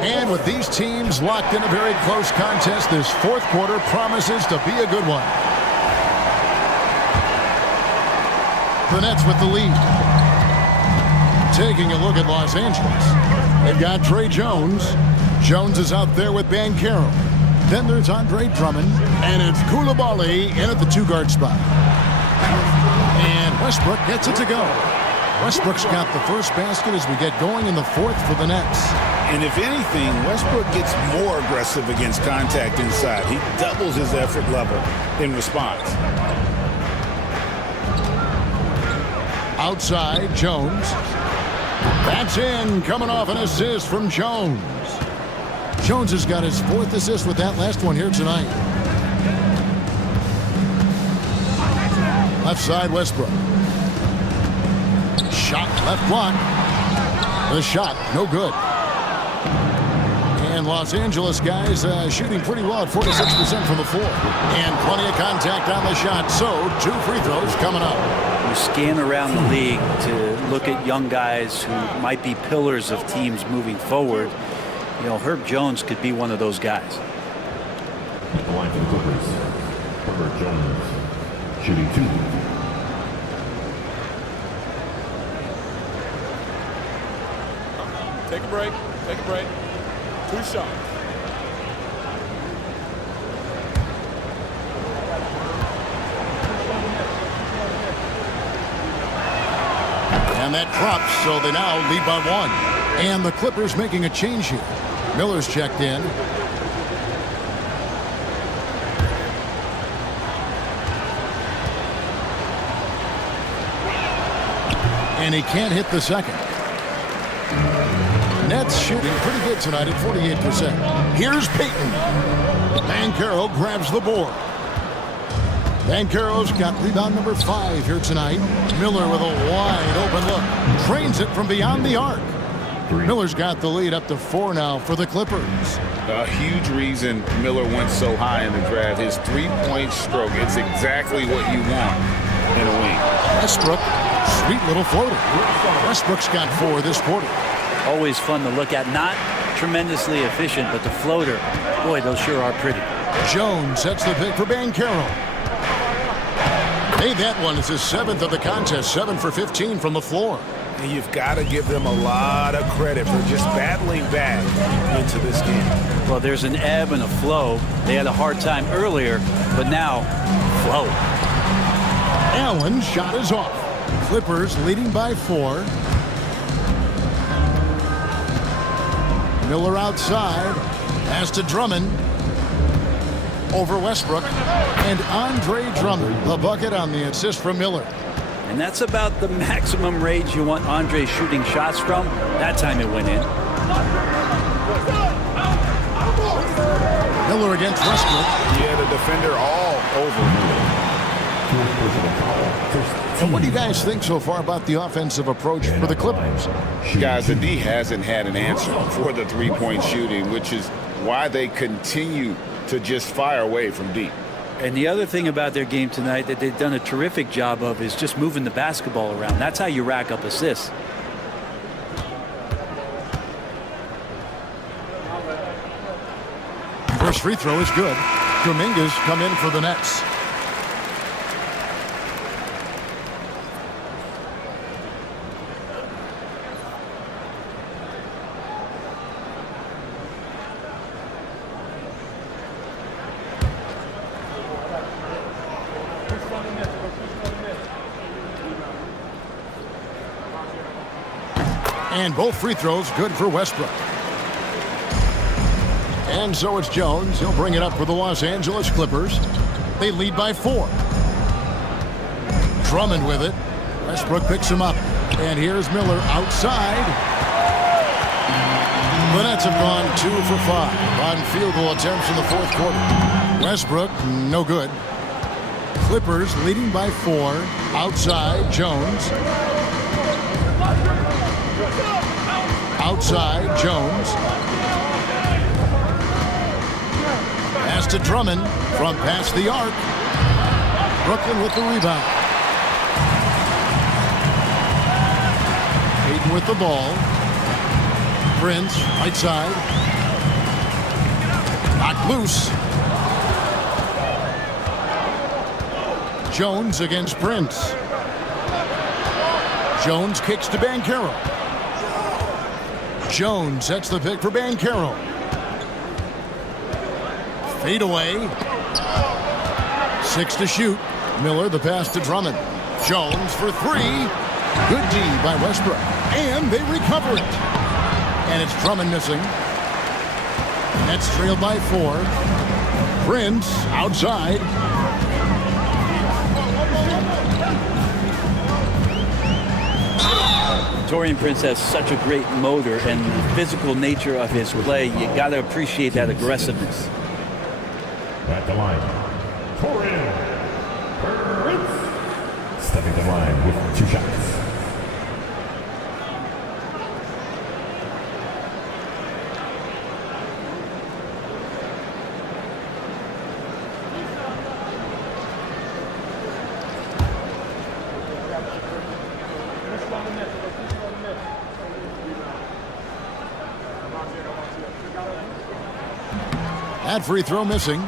And with these teams locked in a very close contest, this 4th quarter promises to be a good one. The Nets with the lead. Taking a look at Los Angeles. They've got Tre Jones. Jones is out there with Banchero. Then there's Andre Drummond. And it's Coulibaly in at the 2-guard spot. And Westbrook gets it to go. Westbrook's got the first basket as we get going in the 4th for the Nets. And if anything, Westbrook gets more aggressive against contact inside. He doubles his effort level in response. Outside, Jones. That's in, coming off an assist from Jones. Jones has got his 4th assist with that last one here tonight. Left side, Westbrook. Shot, left block. The shot, no good. And Los Angeles guys shooting pretty well at 46% from the floor. And plenty of contact on the shot, so 2 free throws coming up. You scan around the league to look at young guys who might be pillars of teams moving forward. You know, Herb Jones could be one of those guys. At the line for the Clippers, Herbert Jones, shooting 2. Take a break. Take a break. 2 shots. And that drops, so they now lead by 1. And the Clippers making a change here. Miller's checked in. And he can't hit the second. Nets shooting pretty good tonight at 48%. Here's Payton. Banchero grabs the board. Banchero's got rebound number 5 here tonight. Miller with a wide open look. Trains it from beyond the arc. Miller's got the lead up to 4 now for the Clippers. A huge reason Miller went so high in the draft. His 3-point stroke. It's exactly what you want in a wing. Westbrook, sweet little floater. Westbrook's got 4 this quarter. Always fun to look at. Not tremendously efficient, but the floater, boy, those sure are pretty. Jones sets the pick for Banchero. Hey, that one is his 7th of the contest. 7 for 15 from the floor. And you've got to give them a lot of credit for just battling back into this game. Well, there's an ebb and a flow. They had a hard time earlier, but now, flow. Allen's shot is off. Clippers leading by 4. Miller outside. Pass to Drummond. Over Westbrook. And Andre Drummond, the bucket on the assist from Miller. And that's about the maximum range you want Andre shooting shots from. That time it went in. Miller against Westbrook. Yeah, the defender all over Miller. And what do you guys think so far about the offensive approach for the Clippers? Guys, the D hasn't had an answer for the 3-point shooting, which is why they continue to just fire away from deep. And the other thing about their game tonight that they've done a terrific job of is just moving the basketball around. That's how you rack up assists. First free throw is good. Dominguez come in for the Nets. And both free throws good for Westbrook. And so it's Jones. He'll bring it up for the Los Angeles Clippers. They lead by 4. Drummond with it. Westbrook picks him up. And here's Miller outside. The Nets have gone 2 for 5 on field goal attempts in the fourth quarter. Westbrook, no good. Clippers leading by 4. Outside, Jones. Outside, Jones. Pass to Drummond from past the arc. Brooklyn with the rebound. Hayden with the ball. Prince, right side. Knocked loose. Jones against Prince. Jones kicks to Banchero. Jones sets the pick for Banchero. Fade away. 6 to shoot. Miller the pass to Drummond. Jones for 3. Good D by Westbrook. And they recover it. And it's Drummond missing. Nets trailed by 4. Prince outside. Taurean Prince has such a great motor, and the physical nature of his play, you got to appreciate that aggressiveness. At the line, Taurean Prince. Stepping to the line with 2 shots. That free throw missing.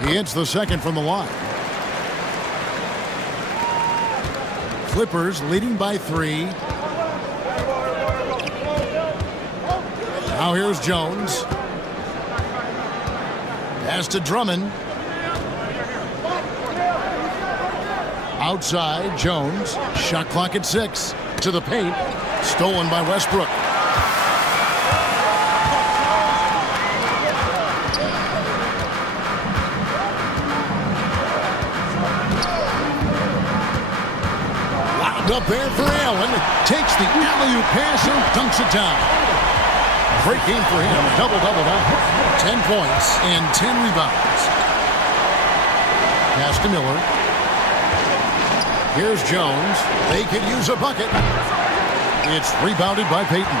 He hits the second from the line. Clippers leading by 3. Now here's Jones. Pass to Drummond. Outside, Jones. Shot clock at 6. To the paint. Stolen by Westbrook. Up there for Allen. Takes the alley-oop pass and dunks it down. Great game for him. Double-double now. 10 points and 10 rebounds. Pass to Miller. Here's Jones. They could use a bucket. It's rebounded by Payton.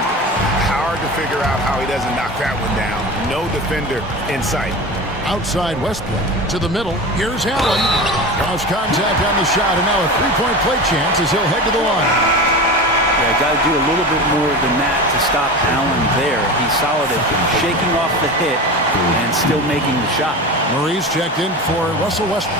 Hard to figure out how he doesn't knock that one down. No defender in sight. Outside Westbrook to the middle. Here's Allen. Cross contact on the shot, and now a 3-point play chance as he'll head to the line. Yeah, got to do a little bit more than that to stop Allen there. He's solid at shaking off the hit and still making the shot. Murray's checked in for Russell Westbrook.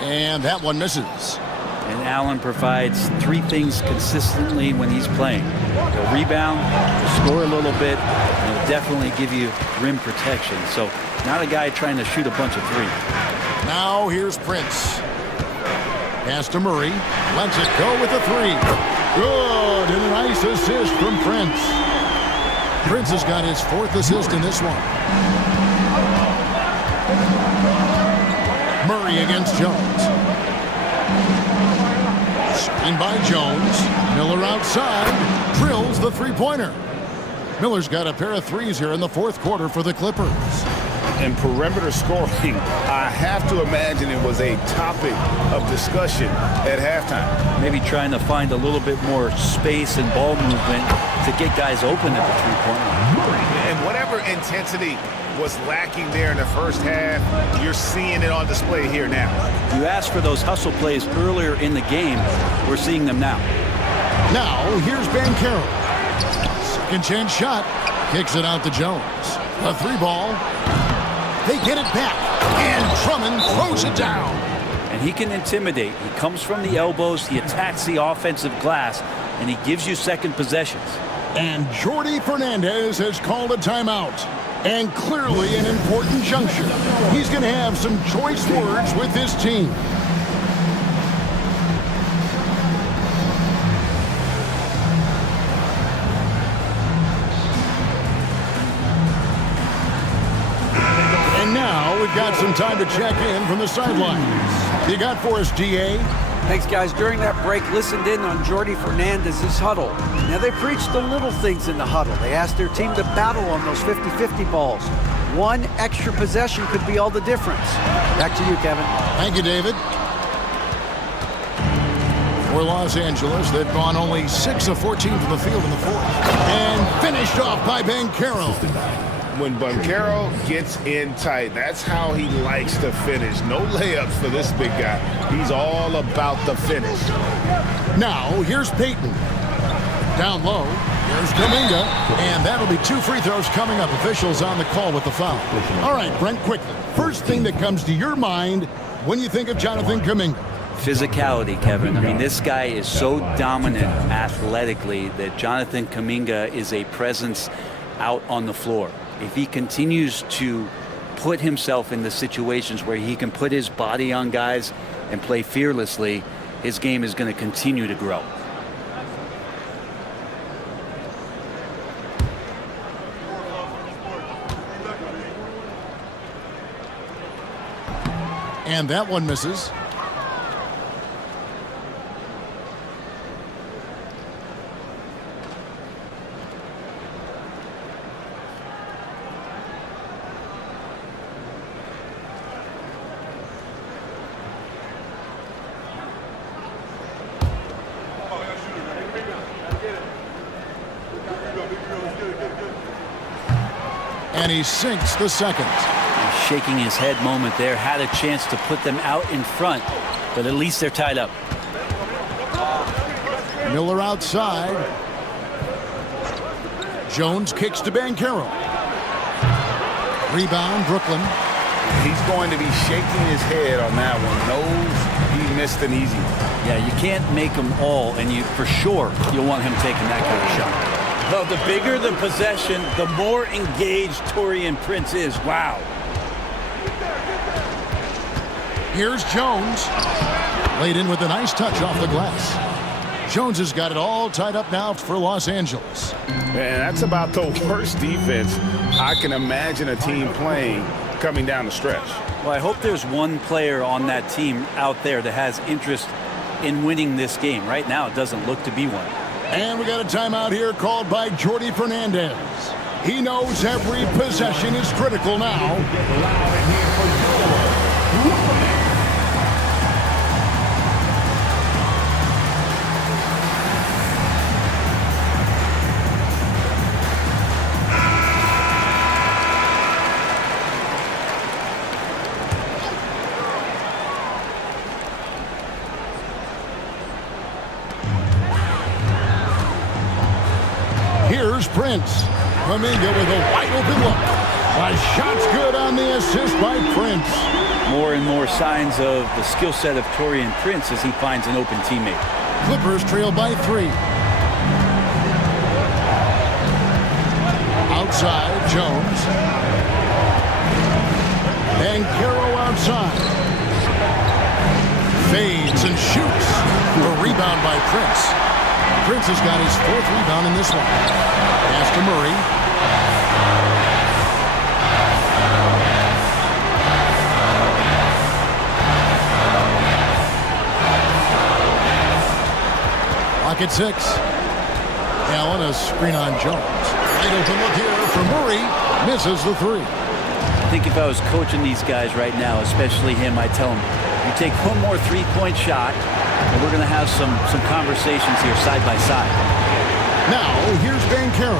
And that one misses. And Allen provides 3 things consistently when he's playing. He'll rebound, he'll score a little bit, and he'll definitely give you rim protection. So not a guy trying to shoot a bunch of 3. Now here's Prince. Pass to Murray. Lets it go with a 3. Good, and a nice assist from Prince. Prince has got his 4th assist in this one. Murray against Jones. Screen by Jones. Miller outside. Drills the three-pointer. Miller's got a pair of threes here in the fourth quarter for the Clippers. And perimeter scoring, I have to imagine it was a topic of discussion at halftime. Maybe trying to find a little bit more space and ball movement to get guys open at the three-point line. And whatever intensity was lacking there in the first half, you're seeing it on display here now. You asked for those hustle plays earlier in the game. We're seeing them now. Now, here's Banchero. Second chance shot. Kicks it out to Jones. A three ball. They get it back. And Drummond throws it down. And he can intimidate. He comes from the elbows. He attacks the offensive glass. And he gives you second possessions. And Jordi Fernandez has called a timeout. And clearly an important juncture. He's going to have some choice words with his team. And now we've got some time to check in from the sidelines. You got for us, DA? Thanks, guys. During that break, listened in on Jordi Fernandez's huddle. Now, they preached the little things in the huddle. They asked their team to battle on those 50-50 balls. One extra possession could be all the difference. Back to you, Kevin. Thank you, David. For Los Angeles, they've gone only 6 of 14 from the field in the fourth. And finished off by Banchero. When Banchero gets in tight, that's how he likes to finish. No layups for this big guy. He's all about the finish. Now, here's Payton. Down low, here's Kuminga. And that'll be 2 free throws coming up. Officials on the call with the foul. All right, Brent, quickly. First thing that comes to your mind when you think of Jonathan Kuminga. Physicality, Kevin. I mean, this guy is so dominant athletically that Jonathan Kuminga is a presence out on the floor. If he continues to put himself in the situations where he can put his body on guys and play fearlessly, his game is going to continue to grow. And that one misses. And he sinks the second. Shaking his head moment there. Had a chance to put them out in front, but at least they're tied up. Miller outside. Jones kicks to Banchero. Rebound, Brooklyn. He's going to be shaking his head on that one. Knows he missed an easy one. Yeah, you can't make them all, and you for sure you'll want him taking that kind of shot. Well, the bigger the possession, the more engaged Taurean Prince is. Wow. Here's Jones. Laid in with a nice touch off the glass. Jones has got it all tied up now for Los Angeles. Man, that's about the worst defense I can imagine a team playing coming down the stretch. Well, I hope there's one player on that team out there that has interest in winning this game. Right now, it doesn't look to be one. And we got a timeout here called by Jordi Fernandez. He knows every possession is critical now. Here's Prince. Kuminga with a wide open look. A shot's good on the assist by Prince. More and more signs of the skill set of Taurean Prince as he finds an open teammate. Clippers trail by 3. Outside, Jones. Banchero outside. Fades and shoots. A rebound by Prince. Prince has got his 4th rebound in this one. Pass to Murray. Second 6. Allen, a screen on Jones. Right open look here for Murray. Misses the 3. I think if I was coaching these guys right now, especially him, I'd tell him, you take one more three-point shot, and we're going to have some conversations here side by side. Now, here's Banchero.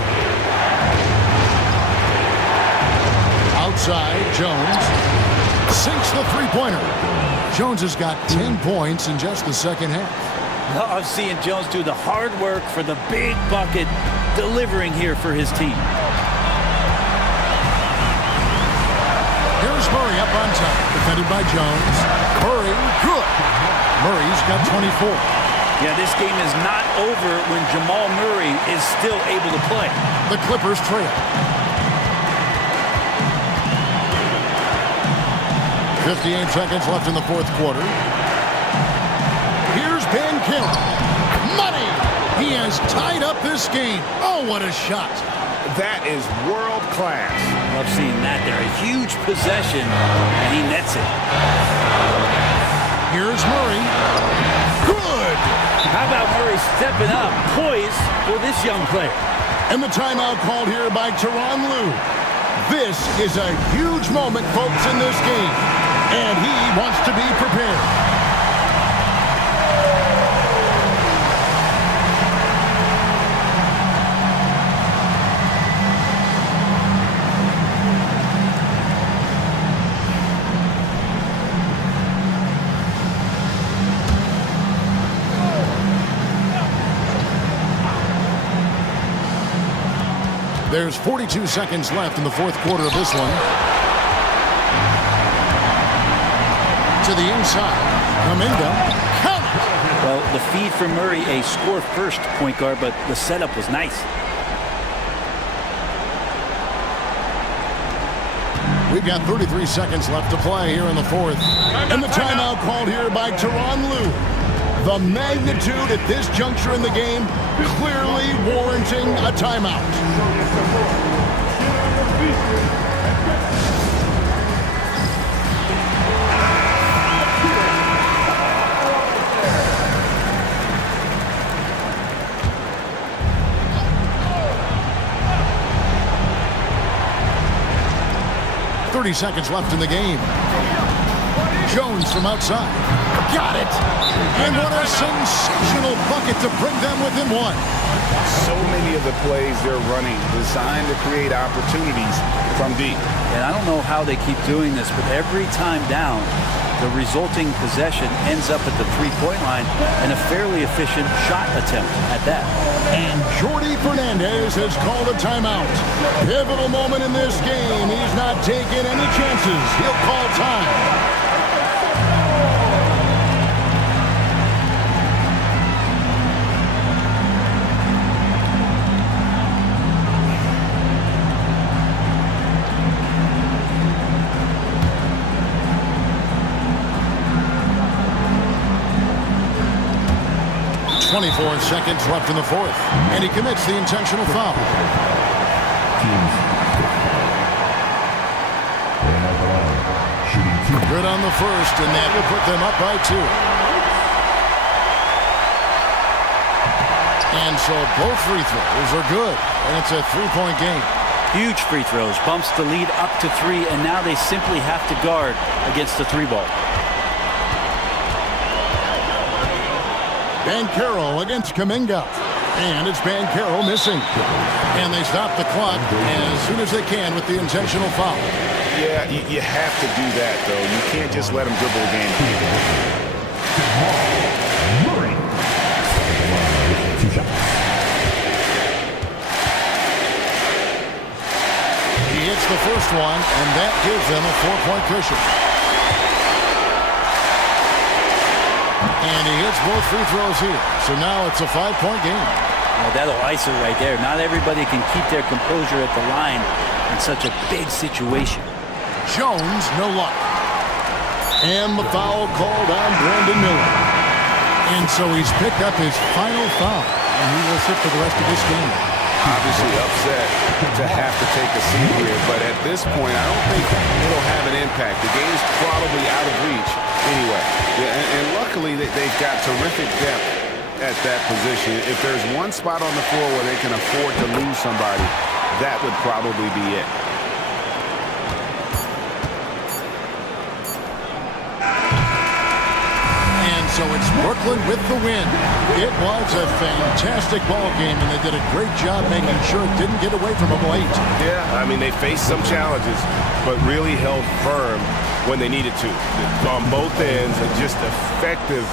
Outside, Jones sinks the three-pointer. Jones has got 10 points in just the second half. Love seeing Jones do the hard work for the big bucket, delivering here for his team. Here's Murray up on top, defended by Jones. Curry, good. Murray's got 24. Yeah, this game is not over when Jamal Murray is still able to play. The Clippers trail. 58 seconds left in the fourth quarter. Here's Banchero. Money! He has tied up this game. Oh, what a shot. That is world class. Love seeing that there. A huge possession, and he nets it. Here's Murray. Good! How about Murray stepping up, poised for this young player? And the timeout called here by Tyronn Lue. This is a huge moment, folks, in this game. And he wants to be prepared. There's 42 seconds left in the fourth quarter of this one. To the inside. Kuminga. Count it! Well, the feed for Murray, a score-first point guard, but the setup was nice. We've got 33 seconds left to play here in the fourth. And the timeout called here by Tyronn Lue. The magnitude at this juncture in the game clearly warranting a timeout. 30 seconds left in the game. Jones from outside. Got it! And what a sensational bucket to bring them within one. So many of the plays they're running designed to create opportunities from deep. And I don't know how they keep doing this, but every time down, the resulting possession ends up at the three-point line and a fairly efficient shot attempt at that. And Jordi Fernandez has called a timeout. Pivotal moment in this game. He's not taking any chances. He'll call time. Seconds left in the fourth, and he commits the intentional foul. Good on the first, and that will put them up by 2. And so both free throws are good, and it's a three-point game. Huge free throws, bumps the lead up to 3, and now they simply have to guard against the 3-ball. Banchero against Kuminga. And it's Banchero missing. And they stop the clock as soon as they can with the intentional foul. Yeah, you have to do that, though. You can't just let him dribble the game. He hits the first one, and that gives them a 4-point cushion. And he hits both free throws here. So now it's a 5-point game. Well, that'll ice it right there. Not everybody can keep their composure at the line in such a big situation. Jones, no luck. And the foul called on Brandon Miller. And so he's picked up his final foul. And he will sit for the rest of this game. Obviously upset to have to take a seat here, but at this point, I don't think it'll have an impact. The game's probably out of reach anyway. And luckily, they've got terrific depth at that position. If there's one spot on the floor where they can afford to lose somebody, that would probably be it. And so it's Brooklyn with the win. It was a fantastic ball game, and they did a great job making sure it didn't get away from them late. Yeah, I mean, they faced some challenges, but really held firm when they needed to. On both ends, and just effective.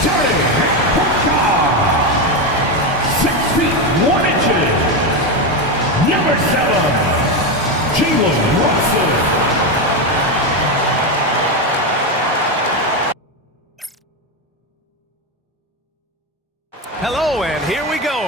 Starting at 6 feet 1 inches, number 7, Jalen Russell. Hello, and here we go.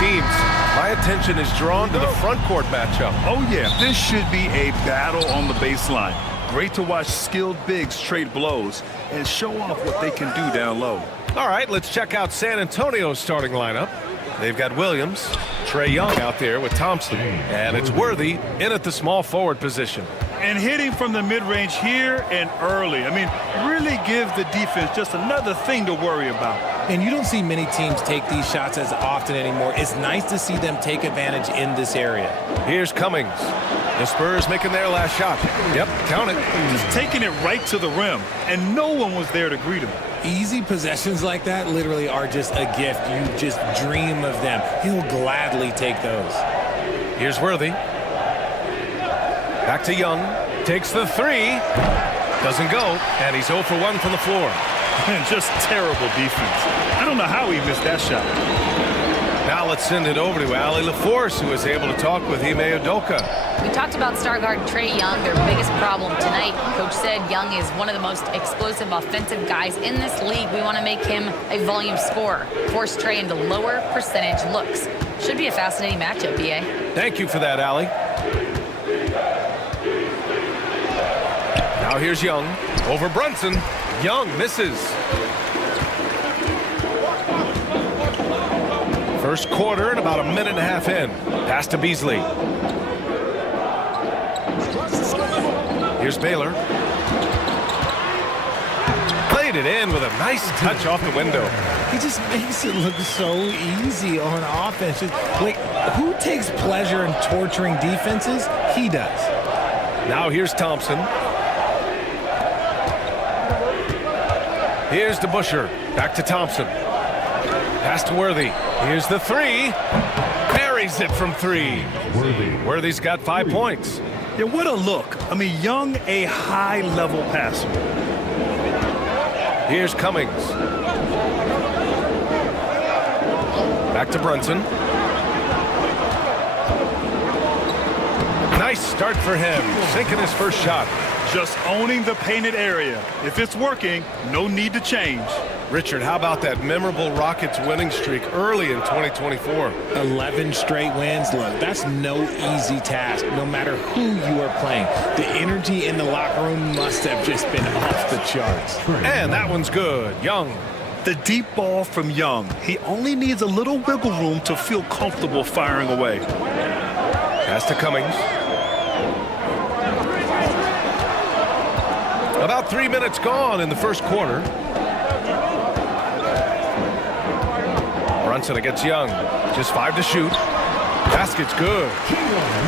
teams, my attention is drawn to the front court matchup. Oh, yeah, this should be a battle on the baseline. Great to watch skilled bigs trade blows and show off what they can do down low. All right, let's check out San Antonio's starting lineup. They've got Williams, Trae Young out there with Thompson, and it's Worthy in at the small forward position. And hitting from the mid-range here and early. I mean, really give the defense just another thing to worry about. And you don't see many teams take these shots as often anymore. It's nice to see them take advantage in this area. Here's Cummings. The Spurs making their last shot. Yep, count it. Just taking it right to the rim, and no one was there to greet him. Easy possessions like that literally are just a gift. You just dream of them. He'll gladly take those. Here's Worthy. Back to Young. Takes the three. Doesn't go. And he's 0 for 1 from the floor. And just terrible defense. I don't know how he missed that shot. Now let's send it over to Allie LaForce, who is able to talk with Ime Udoka. We talked about star guard Trae Young, their biggest problem tonight. Coach said Young is one of the most explosive offensive guys in this league. We want to make him a volume scorer, force Trae into lower percentage looks. Should be a fascinating matchup, BA. Thank you for that, Allie. Now here's Young over Brunson. Young misses. First quarter and about a minute and a half in. Pass to Beasley. Here's Baylor. Played it in with a nice touch off the window. He just makes it look so easy on offense. Like, who takes pleasure in torturing defenses? He does. Now here's Thompson. Here's DeBusschere. Back to Thompson. Pass to Worthy. Here's the three. Buries it from three. Worthy's got 5 points. Yeah, what a look. I mean, Young, a high-level passer. Here's Cummings. Back to Brunson. Nice start for him. Sinking his first shot. Just owning the painted area. If it's working, no need to change. Richard, how about that memorable Rockets winning streak early in 2024? 11 straight wins. Look, that's no easy task, no matter who you are playing. The energy in the locker room must have just been off the charts. And that one's good. Young. The deep ball from Young. He only needs a little wiggle room to feel comfortable firing away. Pass to Cummings. About 3 minutes gone in the first quarter. Brunson against Young. Just 5 to shoot. Basket's good.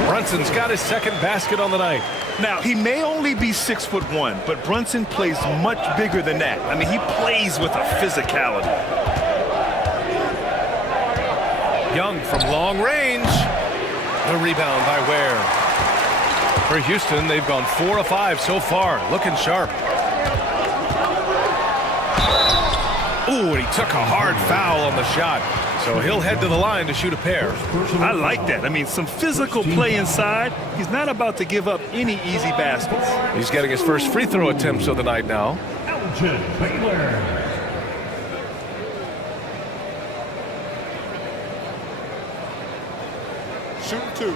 Brunson's got his second basket on the night. Now, he may only be 6'1", but Brunson plays much bigger than that. I mean, he plays with a physicality. Young from long range. The rebound by Ware. For Houston, they've gone 4 of 5 so far. Looking sharp. Ooh, and he took a hard foul on the shot. So he'll head to the line to shoot a pair. I like that. I mean, some physical play inside. He's not about to give up any easy baskets. He's getting his first free throw attempts of the night now. Elgin Baylor. Shoot 2.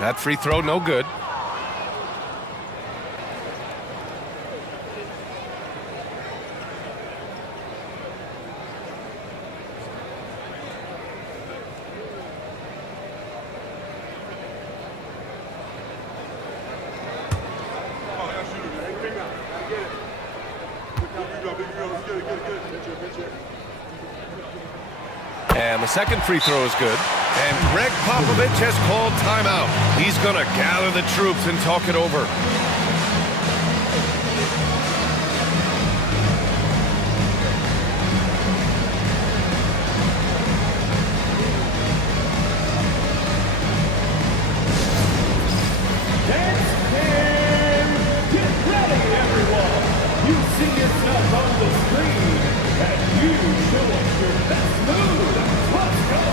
That free throw, no good. And the second free throw is good. And Greg Popovich has called timeout. He's going to gather the troops and talk it over. Get ready, everyone. You see yourself on the screen, and you show us your best move. Let's go.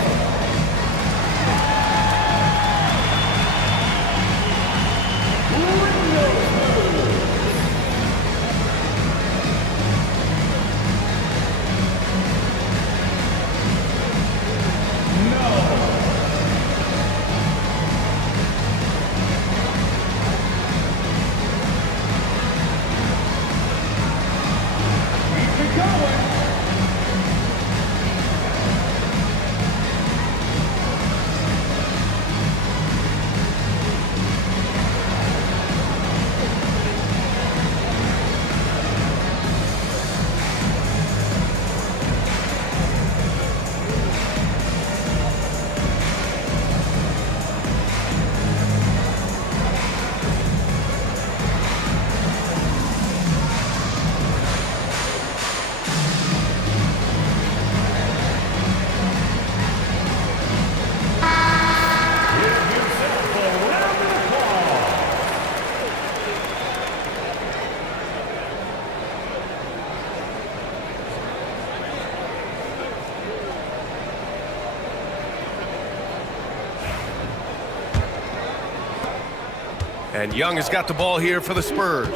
And Young has got the ball here for the Spurs.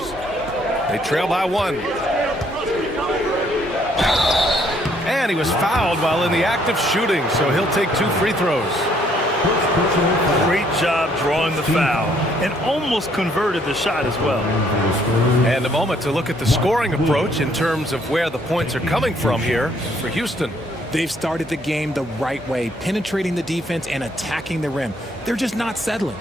They trail by 1. And he was fouled while in the act of shooting, so he'll take 2 free throws. Great job drawing the foul and almost converted the shot as well. And a moment to look at the scoring approach in terms of where the points are coming from here for Houston. They've started the game the right way, penetrating the defense and attacking the rim. They're just not settling.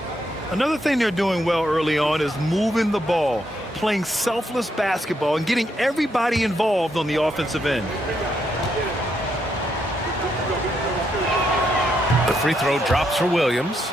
Another thing they're doing well early on is moving the ball, playing selfless basketball, and getting everybody involved on the offensive end. The free throw drops for Williams.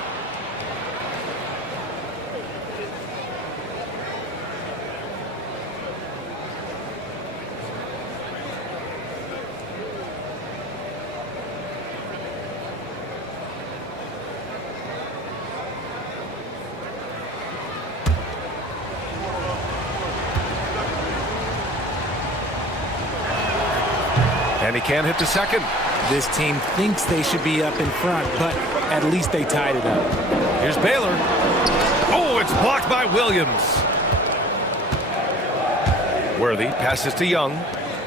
And he can't hit the second. This team thinks they should be up in front, but at least they tied it up. Here's Baylor. Oh, it's blocked by Williams. Worthy passes to Young.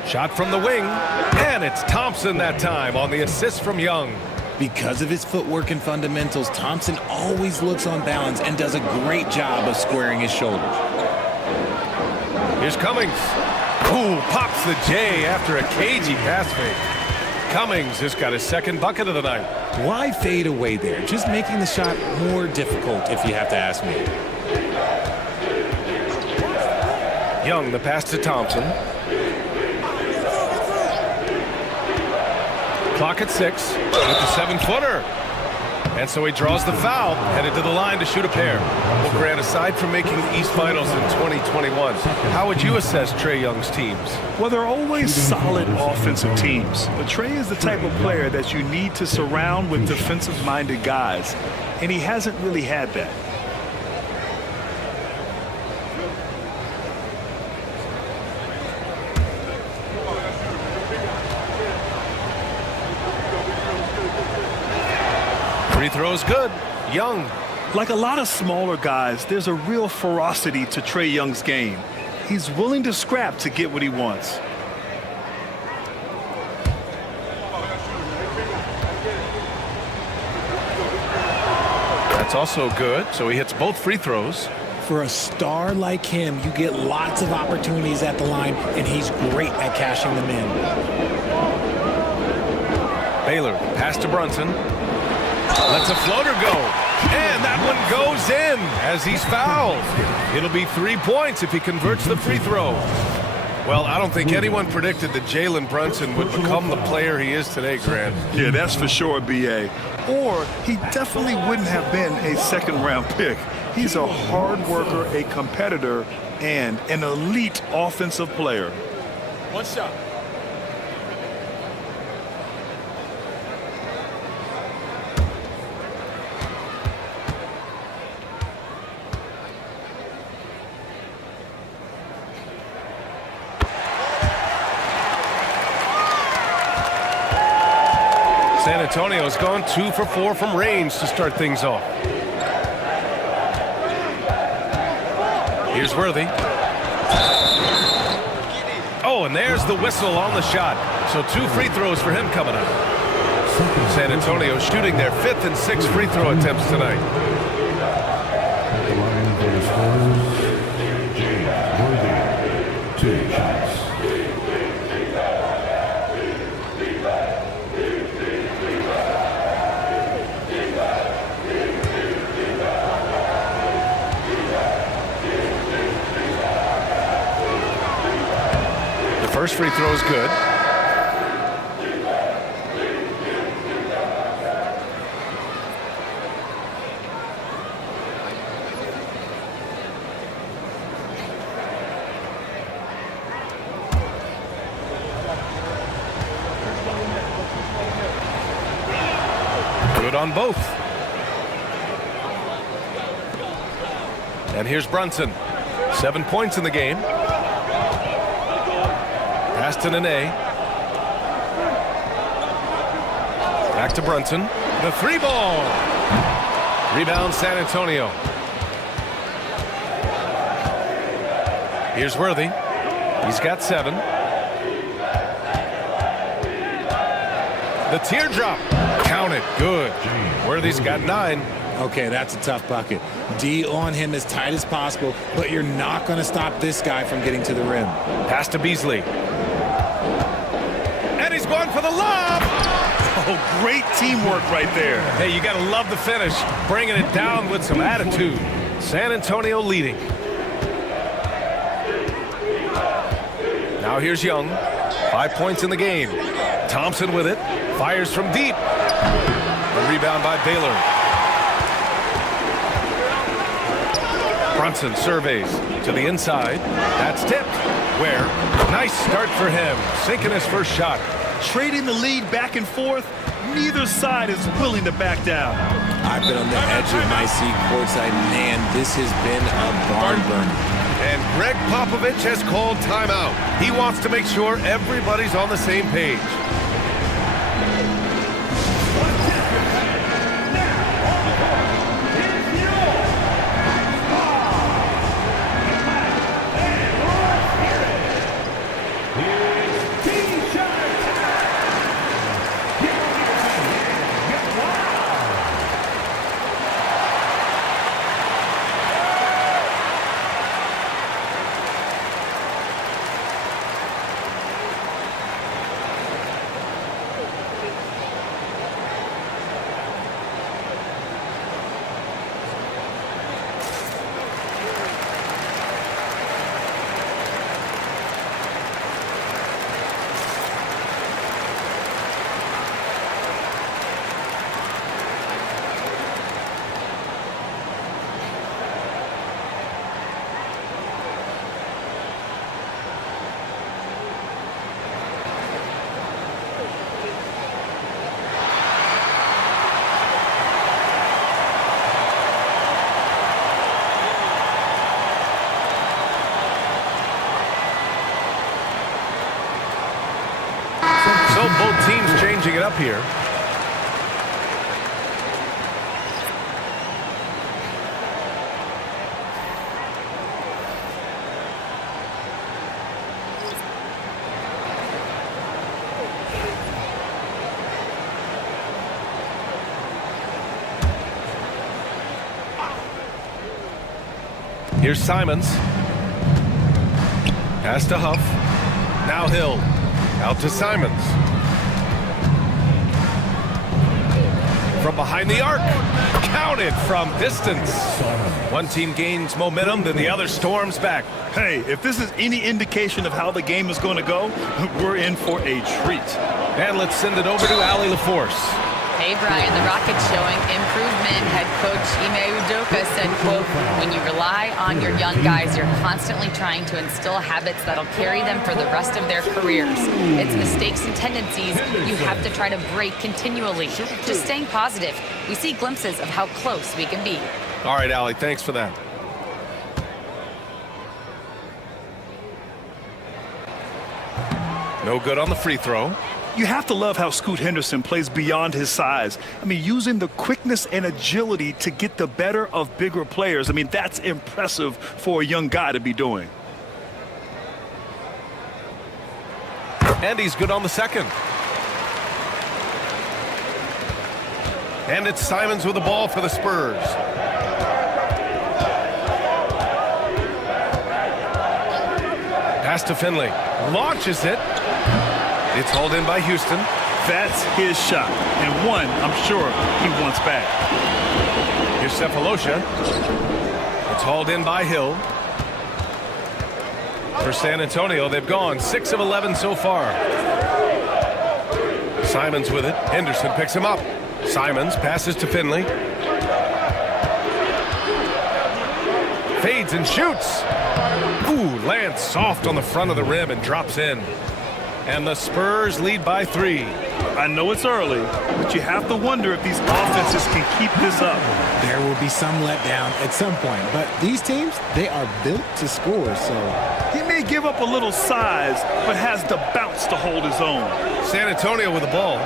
Shot from the wing. And it's Thompson that time on the assist from Young. Because of his footwork and fundamentals, Thompson always looks on balance and does a great job of squaring his shoulders. Here's Cummings. Ooh, pops the J after a cagey pass fake. Cummings has got his second bucket of the night. Why fade away there? Just making the shot more difficult, if you have to ask me. Young, the pass to Thompson. Clock at 6 with the 7-footer. And so he draws the foul, headed to the line to shoot a pair. Well, Grant, aside from making the East Finals in 2021, how would you assess Trae Young's teams? Well, they're always solid offensive teams. But Trae is the type of player that you need to surround with defensive-minded guys. And he hasn't really had that. Free throw's good. Young. Like a lot of smaller guys, there's a real ferocity to Trae Young's game. He's willing to scrap to get what he wants. That's also good, so he hits both free throws. For a star like him, you get lots of opportunities at the line, and he's great at cashing them in. Baylor, pass to Brunson. Lets a floater go. And that one goes in as he's fouled. It'll be 3 points if he converts the free throw. Well, I don't think anyone predicted that Jalen Brunson would become the player he is today, Grant. Yeah, that's for sure, B.A. Or he definitely wouldn't have been a second-round pick. He's a hard worker, a competitor, and an elite offensive player. One shot. San Antonio's gone 2 for 4 from range to start things off. Here's Worthy. Oh, and there's the whistle on the shot. So 2 free throws for him coming up. San Antonio shooting their 5th and 6th free throw attempts tonight. At the line for the Spurs, James Worthy, 2 shots. First free throw is good. Good on both. And here's Brunson. 7 points in the game. Pass to Nene. Back to Brunson. The 3 ball. Rebound San Antonio. Here's Worthy. He's got 7. The teardrop. Count it. Good. Worthy's got 9. Okay, that's a tough bucket. D on him as tight as possible, but you're not going to stop this guy from getting to the rim. Pass to Beasley. And he's going for the lob. Oh, great teamwork right there. Hey, you got to love the finish. Bringing it down with some attitude. San Antonio leading. Now here's Young. 5 points in the game. Thompson with it. Fires from deep. A rebound by Baylor. Brunson surveys to the inside. That's tipped. Where? Nice start for him. Sinking his first shot. Trading the lead back and forth. Neither side is willing to back down. I've been on the edge of my seat courtside. Man, this has been a barn burner. And Greg Popovich has called timeout. He wants to make sure everybody's on the same page. So both teams changing it up here. Here's Simons. Pass to Huff. Now Hill. Out to Simons. From behind the arc. Counted from distance. One team gains momentum, then the other storms back. Hey, if this is any indication of how the game is going to go, we're in for a treat. And let's send it over to Allie LaForce. Hey, Brian, the Rockets showing improvement. Head coach Ime Udoka said, quote, when you rely on your young guys, you're constantly trying to instill habits that'll carry them for the rest of their careers. It's mistakes and tendencies you have to try to break continually. Just staying positive. We see glimpses of how close we can be. All right, Allie, thanks for that. No good on the free throw. You have to love how Scoot Henderson plays beyond his size. I mean, using the quickness and agility to get the better of bigger players. I mean, that's impressive for a young guy to be doing. And he's good on the second. And it's Simons with the ball for the Spurs. Pass to Finley. Launches it. It's hauled in by Houston. That's his shot, and one I'm sure he wants back. Here's Cephalosha. It's hauled in by Hill. For San Antonio, they've gone 6 of 11 so far. Simons with it. Henderson picks him up. Simons passes to Finley. Fades and shoots. Ooh, lands soft on the front of the rim and drops in. And the Spurs lead by 3. I know it's early, but you have to wonder if these offenses can keep this up. There will be some letdown at some point, but these teams, they are built to score, so... He may give up a little size, but has the bounce to hold his own. San Antonio with the ball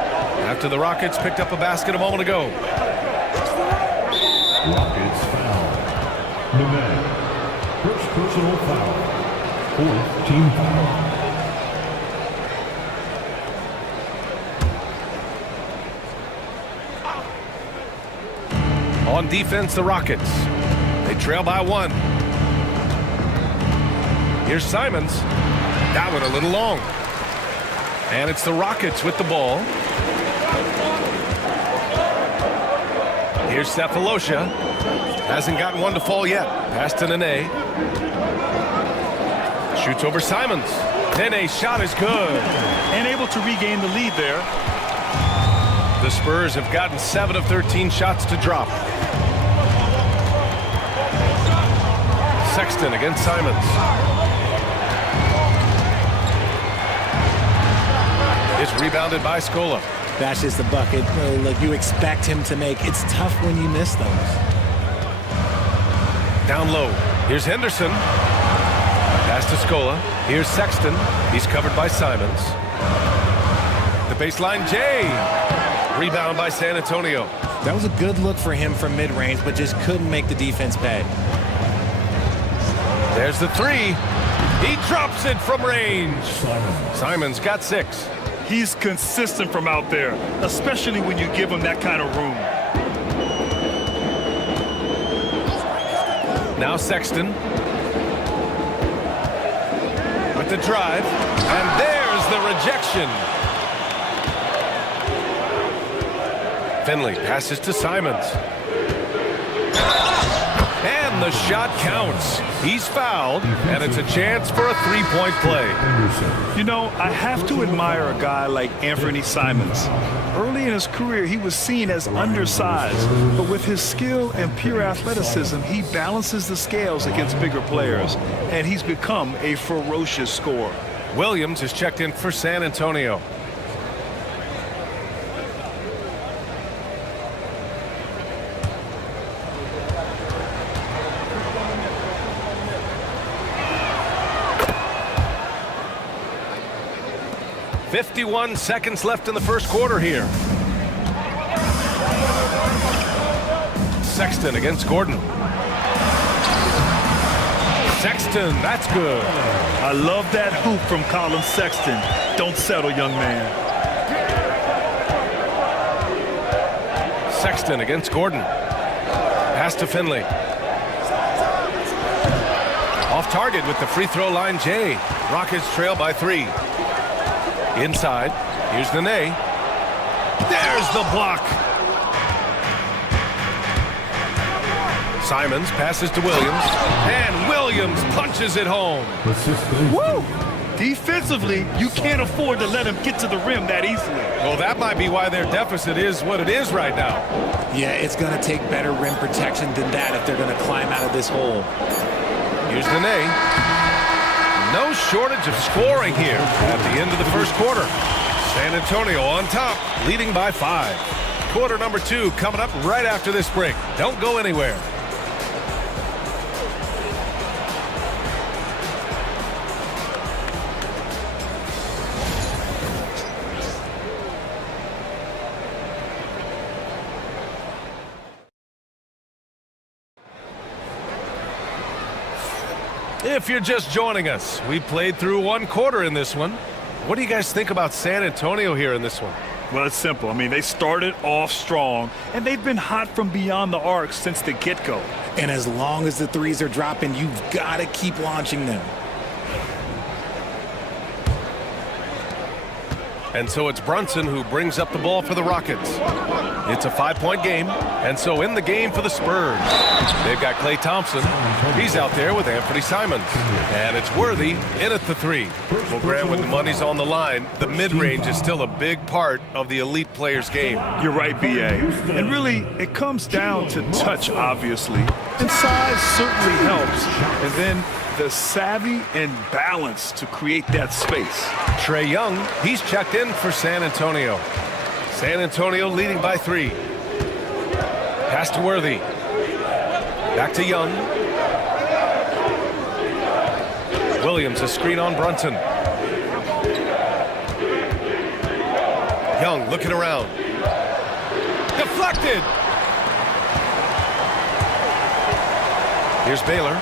after the Rockets picked up a basket a moment ago. Rockets foul. Nemeth. First personal foul. Fourth team foul. On defense, the Rockets. They trail by 1. Here's Simons. That one a little long. And it's the Rockets with the ball. Here's Cephalosha. Hasn't gotten one to fall yet. Pass to Nene. Shoots over Simons. Nene's shot is good. And able to regain the lead there. The Spurs have gotten 7 of 13 shots to drop. Sexton against Simons. It's rebounded by Scola. That's just the bucket. Look, you expect him to make. It's tough when you miss those. Down low. Here's Henderson. Pass to Scola. Here's Sexton. He's covered by Simons. The baseline, Jay. Rebound by San Antonio. That was a good look for him from mid-range, but just couldn't make the defense pay. There's the 3. He drops it from range. Simons got 6. He's consistent from out there, especially when you give him that kind of room. Now Sexton. With the drive. And there's the rejection. Finley passes to Simons. And the shot counts. He's fouled, and it's a chance for a three-point play. You know, I have to admire a guy like Anthony Simons. Early in his career, he was seen as undersized, but with his skill and pure athleticism, he balances the scales against bigger players, and he's become a ferocious scorer. Williams is checked in for San Antonio. .51 seconds left in the first quarter here. Sexton against Gordon. Sexton, that's good. I love that hoop from Colin Sexton. Don't settle, young man. Sexton against Gordon. Pass to Finley. Off target with the free throw line, Jay. Rockets trail by 3. Inside, here's Nene. There's the block. Simons passes to Williams, and Williams punches it home. Woo! Defensively, you can't afford to let him get to the rim that easily. Well, that might be why their deficit is what it is right now. Yeah, it's going to take better rim protection than that if they're going to climb out of this hole. Here's Nene. No shortage of scoring here at the end of the first quarter. San Antonio on top, leading by 5. Quarter number 2 coming up right after this break. Don't go anywhere. If you're just joining us, we played through 1 quarter in this one. What do you guys think about San Antonio here in this one? Well, it's simple. I mean, they started off strong, and they've been hot from beyond the arc since the get-go. And as long as the threes are dropping, you've got to keep launching them. And so it's Brunson who brings up the ball for the Rockets. It's a 5-point game, and so in the game for the Spurs. They've got Klay Thompson. He's out there with Anthony Simons. And it's Worthy in at the 3. Well, Grant, when the money's on the line, the mid-range is still a big part of the elite player's game. You're right, B.A. And really, it comes down to touch, obviously. And size certainly helps. And then the savvy and balance to create that space. Trae Young, he's checked in for San Antonio. San Antonio leading by 3. Pass to Worthy. Back to Young. Williams, a screen on Brunson. Young looking around. Deflected. Here's Baylor.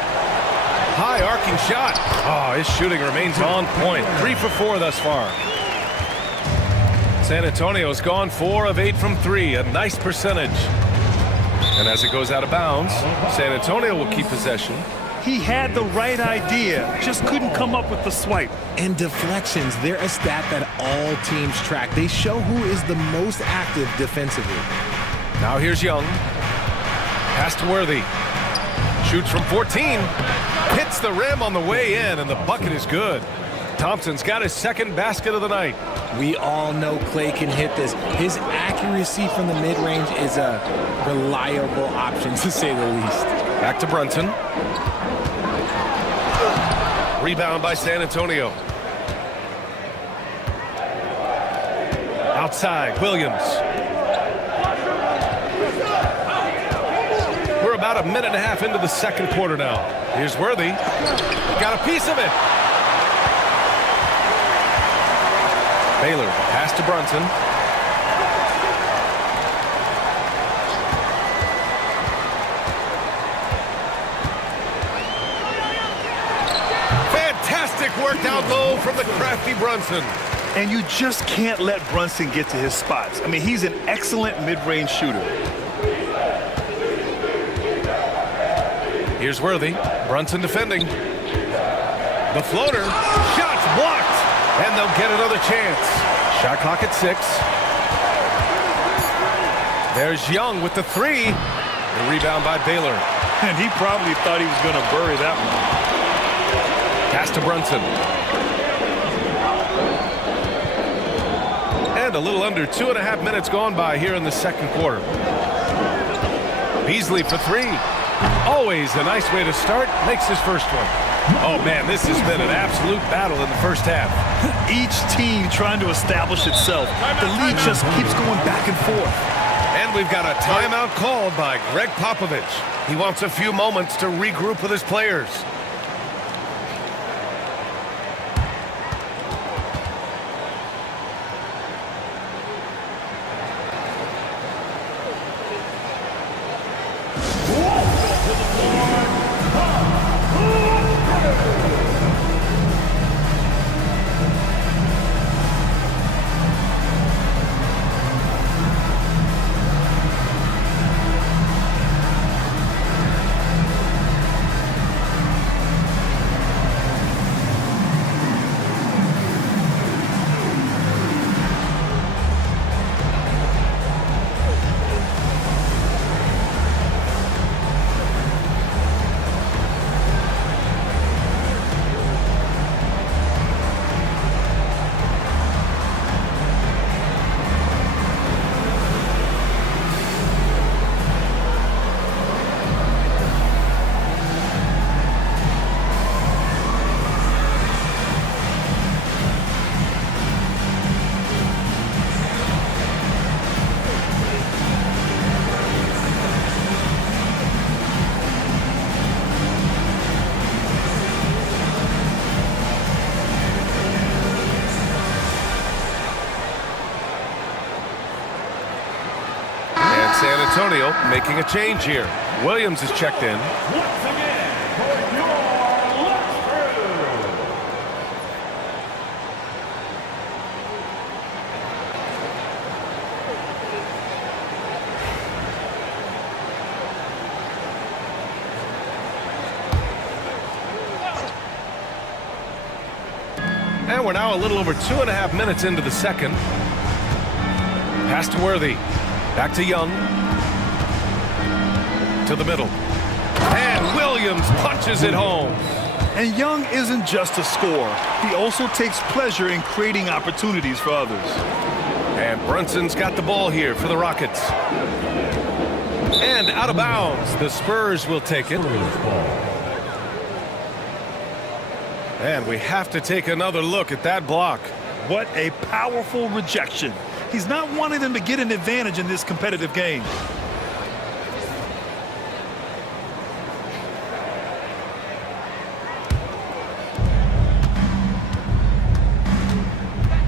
High arcing shot. Oh, his shooting remains on point. 3 for 4 thus far. San Antonio's gone 4 of 8 from 3. A nice percentage. And as it goes out of bounds, San Antonio will keep possession. He had the right idea, just couldn't come up with the swipe. And deflections, they're a stat that all teams track. They show who is the most active defensively. Now here's Young. Pass to Worthy. Shoots from 14. Hits the rim on the way in, and the bucket is good. Thompson's got his second basket of the night. We all know Klay can hit this. His accuracy from the mid-range is a reliable option, to say the least. Back to Brunson. Rebound by San Antonio. Outside, Williams. We're about a minute and a half into the second quarter now. Here's Worthy. Got a piece of it. Baylor, pass to Brunson. Fantastic work down low from the crafty Brunson. And you just can't let Brunson get to his spots. I mean, he's an excellent mid-range shooter. Here's Worthy. Brunson defending. The floater. Shots blocked. And they'll get another chance. Shot clock at 6. There's Young with the 3. The rebound by Baylor. And he probably thought he was going to bury that one. Pass to Brunson. And a little under 2.5 minutes gone by here in the second quarter. Beasley for 3. Always a nice way to start. Makes his first one. Oh, man, this has been an absolute battle in the first half. Each team trying to establish itself. The lead just keeps going back and forth. And we've got a timeout called by Greg Popovich. He wants a few moments to regroup with his players. San Antonio making a change here. Williams is checked in. Once again, for your lunch crew. And we're now a little over 2.5 minutes into the second. Pass to Worthy. Back to Young. To the middle. And Williams punches it home. And Young isn't just a scorer. He also takes pleasure in creating opportunities for others. And Brunson's got the ball here for the Rockets. And out of bounds. The Spurs will take it. And we have to take another look at that block. What a powerful rejection. He's not wanting them to get an advantage in this competitive game.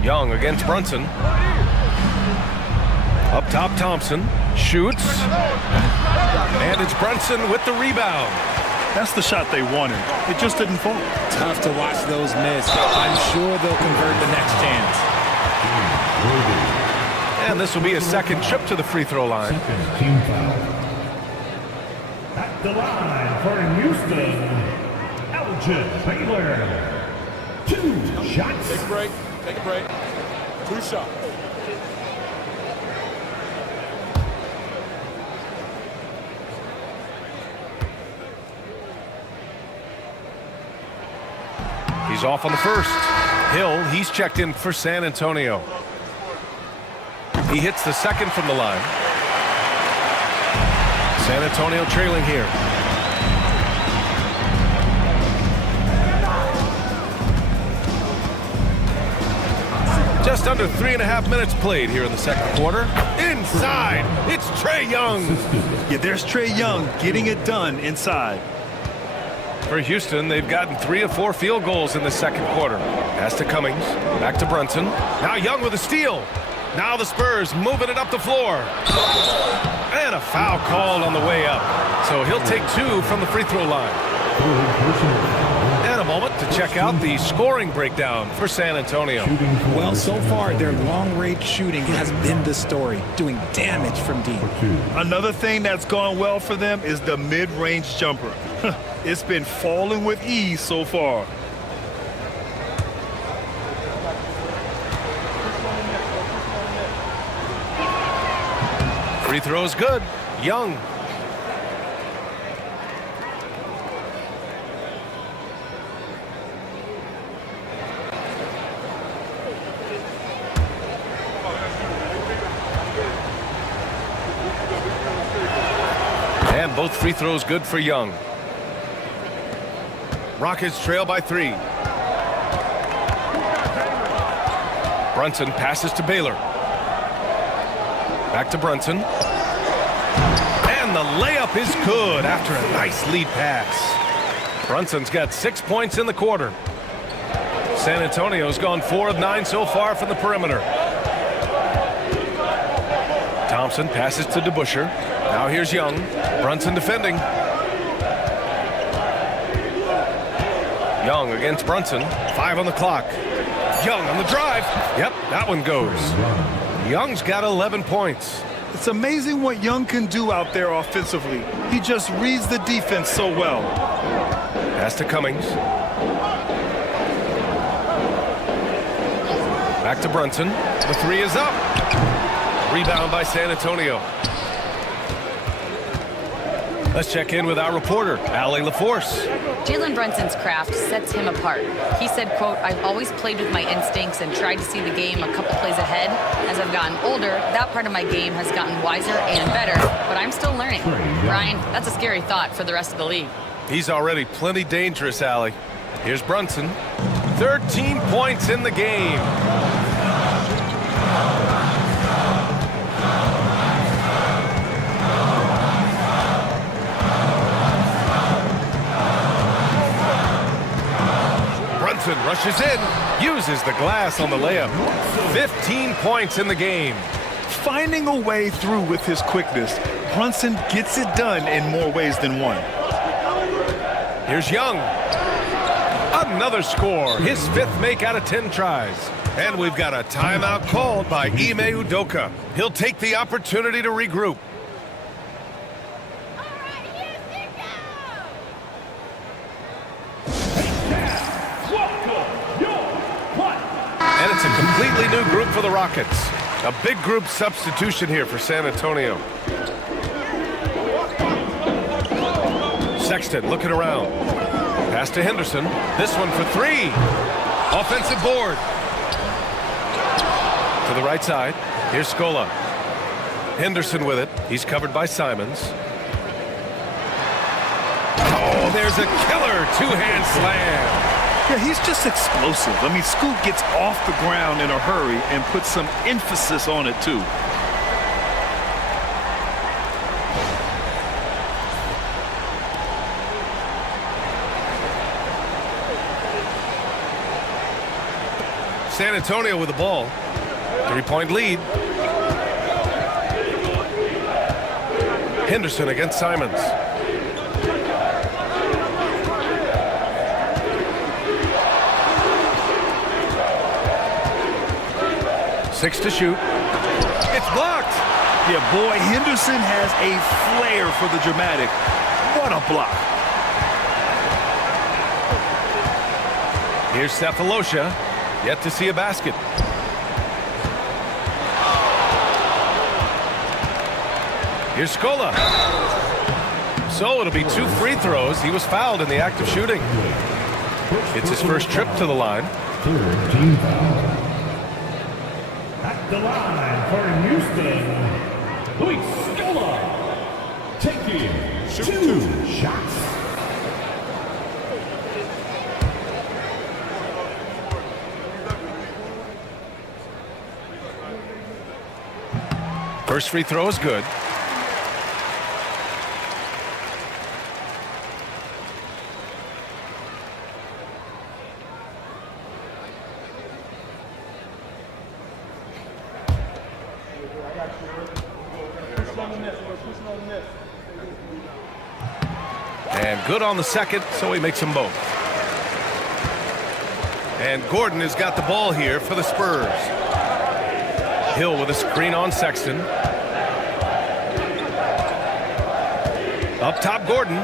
Young against Brunson. Up top, Thompson shoots. And it's Brunson with the rebound. That's the shot they wanted. It just didn't fall. Tough to watch those miss. I'm sure they'll convert the next chance. And this will be a second trip to the free throw line. Team foul. At the line for Houston, Elgin Baylor. 2 shots. Take a break. Take a break. 2 shots. He's off on the first. Hill, he's checked in for San Antonio. He hits the second from the line. San Antonio trailing here. Just under 3.5 minutes played here in the second quarter. Inside, it's Trae Young. Yeah, there's Trae Young getting it done inside. For Houston, they've gotten 3 of 4 field goals in the second quarter. Pass to Cummings, back to Brunson. Now Young with a steal. Now the Spurs moving it up the floor. And a foul called on the way up. So he'll take 2 from the free throw line. And a moment to check out the scoring breakdown for San Antonio. Well, so far, their long-range shooting has been the story, doing damage from deep. Another thing that's gone well for them is the mid-range jumper. It's been falling with ease so far. Free throw is good. Young. And both free throws good for Young. Rockets trail by 3. Brunson passes to Baylor. Back to Brunson. And the layup is good after a nice lead pass. Brunson's got 6 points in the quarter. San Antonio's gone 4 of 9 so far from the perimeter. Thompson passes to DeBusschere. Now here's Young. Brunson defending. Young against Brunson. 5 on the clock. Young on the drive. Yep, that one goes. Young's got 11 points. It's amazing what Young can do out there offensively. He just reads the defense so well. Pass to Cummings. Back to Brunson. The 3 is up. Rebound by San Antonio. Let's check in with our reporter, Allie LaForce. Jalen Brunson's craft sets him apart. He said, quote, "I've always played with my instincts and tried to see the game a couple plays ahead. As I've gotten older, that part of my game has gotten wiser and better, but I'm still learning." Brian, that's a scary thought for the rest of the league. He's already plenty dangerous, Allie. Here's Brunson. 13 points in the game. Brunson rushes in, uses the glass on the layup. 15 points in the game. Finding a way through with his quickness, Brunson gets it done in more ways than one. Here's Young. Another score, his 5th make out of 10 tries. And we've got a timeout called by Ime Udoka. He'll take the opportunity to regroup. And it's a completely new group for the Rockets. A big group substitution here for San Antonio. Sexton looking around. Pass to Henderson. This one for 3. Offensive board. To the right side. Here's Scola. Henderson with it. He's covered by Simons. Oh, there's a killer 2-hand slam. Yeah, he's just explosive. I mean, Scoot gets off the ground in a hurry and puts some emphasis on it, too. San Antonio with the ball. 3-point lead. Henderson against Simons. 6 to shoot. It's blocked. Yeah, boy, Henderson has a flair for the dramatic. What a block. Here's Cephalosha, yet to see a basket. Here's Scola. So it'll be 2 free throws. He was fouled in the act of shooting. It's his first trip to the line. Team foul. At the line for Houston, Luis Scola taking 2 shots. First free throw is good. And good on the second, so he makes them both. And Gordon has got the ball here for the Spurs. Hill with a screen on Sexton. Up top, Gordon.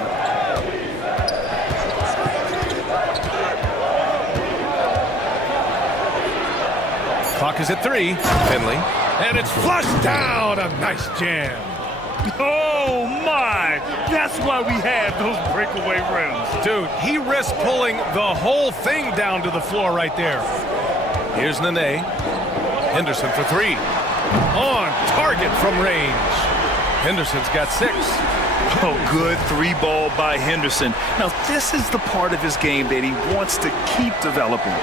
Clock is at 3. Finley. And it's flushed down. A nice jam. Oh, my. That's why we have those breakaway rims. Dude, he risked pulling the whole thing down to the floor right there. Here's Nene. Henderson for 3. On target from range. Henderson's got 6. Oh, good 3-ball by Henderson. Now, this is the part of his game that he wants to keep developing.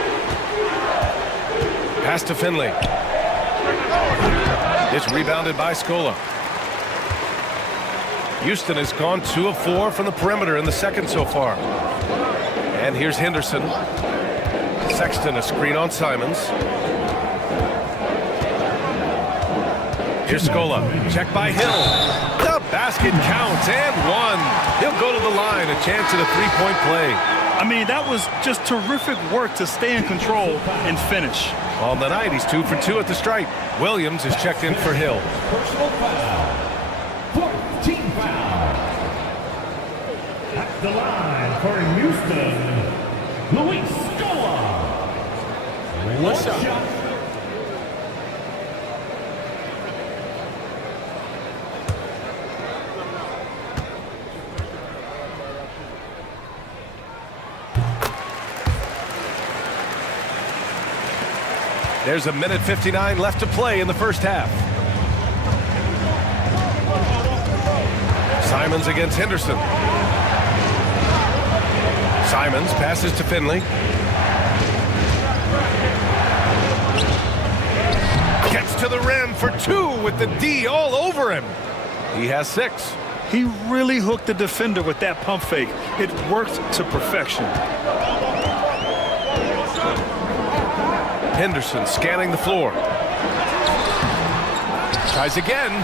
Pass to Finley. It's rebounded by Scola. Houston has gone 2 of 4 from the perimeter in the second so far. And here's Henderson. Sexton, a screen on Simons. Here's Scola. Check by Hill. The basket counts and 1. He'll go to the line. A chance at a 3-point play. I mean, that was just terrific work to stay in control and finish. On the night, he's 2 for 2 at the stripe. Williams is checked in for Hill. Personal foul. 14th foul. At the line for Houston, Luis Scola. One shot. There's a minute 59 left to play in the first half. Simons against Henderson. Simons passes to Finley. Gets to the rim for 2 with the D all over him. He has 6. He really hooked the defender with that pump fake. It worked to perfection. Henderson scanning the floor. Tries again.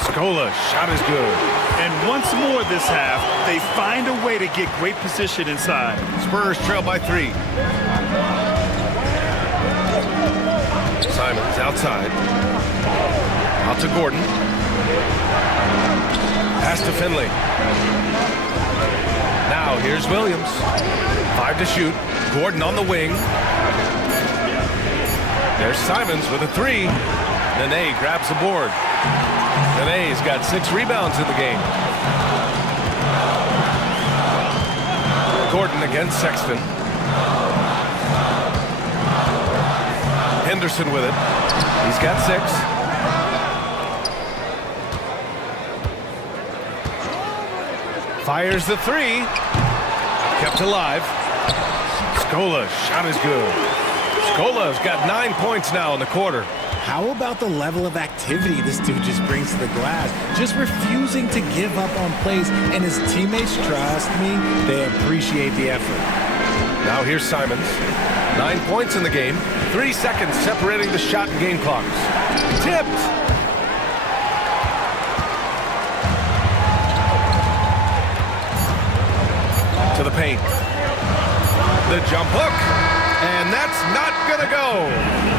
Scola, shot is good. And once more this half, they find a way to get great position inside. Spurs trail by 3. Simons outside. Out to Gordon. Pass to Finley. Now here's Williams. 5 to shoot. Gordon on the wing. There's Simons with a 3. Nene grabs the board. Nene's got 6 rebounds in the game. Gordon against Sexton. Henderson with it. He's got 6. Fires the 3. Kept alive. Scola, shot is good. Scola's got 9 points now in the quarter. How about the level of activity this dude just brings to the glass? Just refusing to give up on plays, and his teammates, trust me, they appreciate the effort. Now here's Simons. 9 points in the game. 3 seconds separating the shot and game clocks. Tipped. To the paint. The jump hook. And that's not going to go.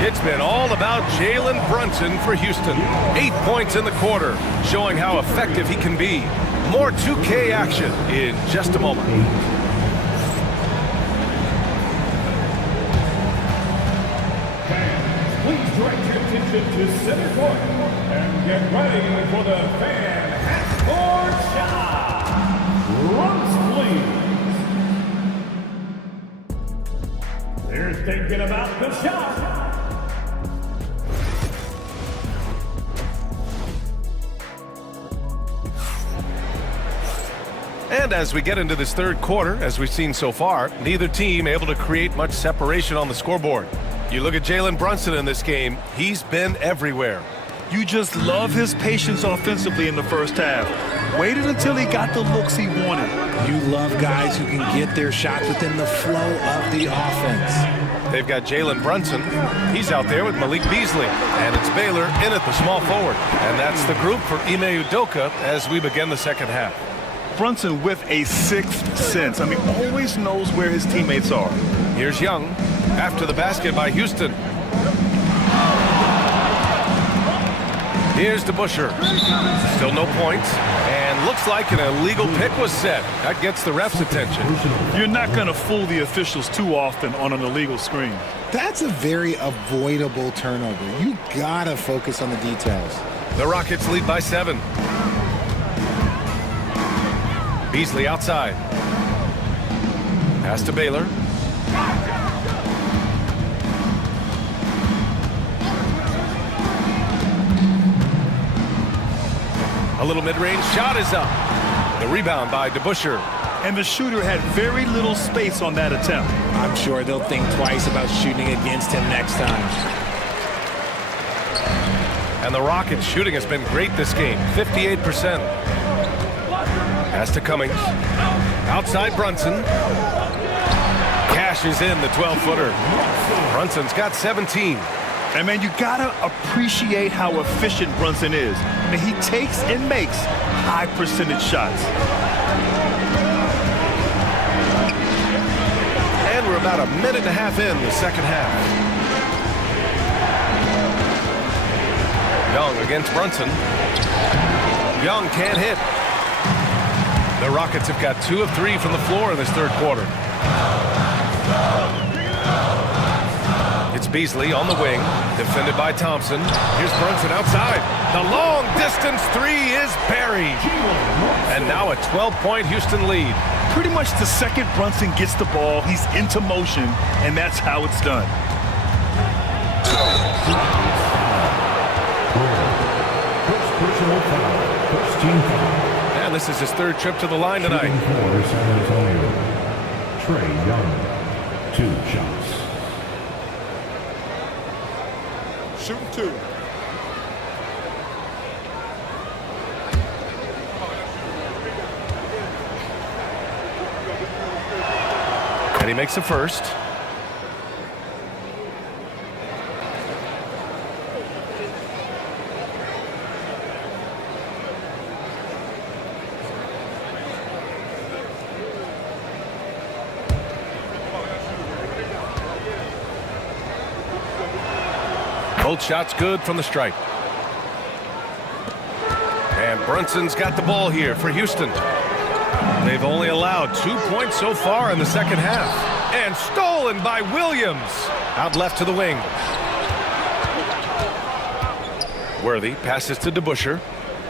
It's been all about Jalen Brunson for Houston. 8 points in the quarter, showing how effective he can be. More 2K action in just a moment. Please direct your attention to center court and get ready for the fan half-court shot. Runs, please. They're thinking about the shot. And as we get into this third quarter, as we've seen so far, neither team able to create much separation on the scoreboard. You look at Jalen Brunson in this game, he's been everywhere. You just love his patience offensively in the first half. Waited until he got the looks he wanted. You love guys who can get their shots within the flow of the offense. They've got Jalen Brunson. He's out there with Malik Beasley. And it's Baylor in at the small forward. And that's the group for Ime Udoka as we begin the second half. Brunson with a sixth sense. I mean, always knows where his teammates are. Here's Young after the basket by Houston. Here's DeBusschere. Still no points. And looks like an illegal pick was set. That gets the ref's attention. You're not going to fool the officials too often on an illegal screen. That's a very avoidable turnover. You gotta focus on the details. The Rockets lead by 7. Beasley outside. Pass to Baylor. A little mid-range shot is up. The rebound by DeBusschere. And the shooter had very little space on that attempt. I'm sure they'll think twice about shooting against him next time. And the Rockets' shooting has been great this game, 58%. Pass to Cummings. Outside Brunson. Cashes in the 12-footer. Brunson's got 17. And, man, you got to appreciate how efficient Brunson is. I mean, he takes and makes high-percentage shots. And we're about a minute and a half in the second half. Young against Brunson. Young can't hit. The Rockets have got 2 of 3 from the floor in this third quarter. It's Beasley on the wing, defended by Thompson. Here's Brunson outside. The long distance 3 is buried. And now a 12-point Houston lead. Pretty much the second Brunson gets the ball, he's into motion, and that's how it's done. First personal foul. First team foul. And this is his third trip to the line tonight. For San Antonio, Trae Young. 2 shots. Shooting 2. And he makes the first. Both shots good from the stripe. And Brunson's got the ball here for Houston. They've only allowed 2 points so far in the second half. And stolen by Williams. Out left to the wing. Worthy passes to DeBusschere.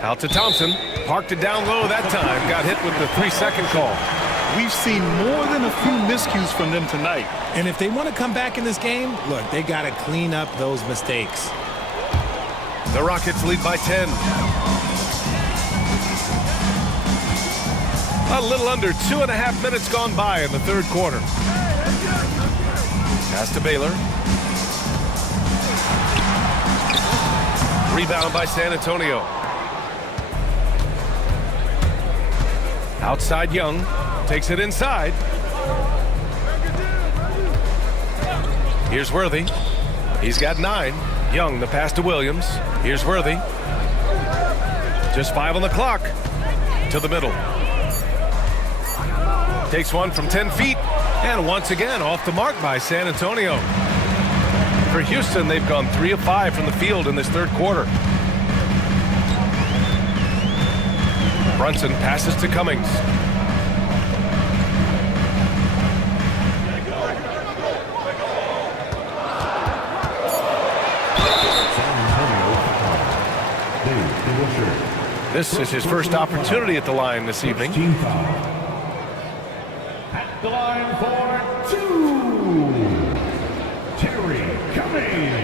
Out to Thompson. Parked it down low that time. Got hit with the 3-second call. We've seen more than a few miscues from them tonight. And if they want to come back in this game, look, they got to clean up those mistakes. The Rockets lead by 10. A little under 2.5 minutes gone by in the third quarter. Pass to Baylor. Rebound by San Antonio. Outside Young. Takes it inside. Here's Worthy. He's got 9. Young, the pass to Williams. Here's Worthy. Just 5 on the clock. To the middle. Takes one from 10 feet. And once again, off the mark by San Antonio. For Houston, they've gone 3 of 5 from the field in this third quarter. Brunson passes to Cummings. This is his first opportunity at the line this evening. At the line for 2, Terry Cummings.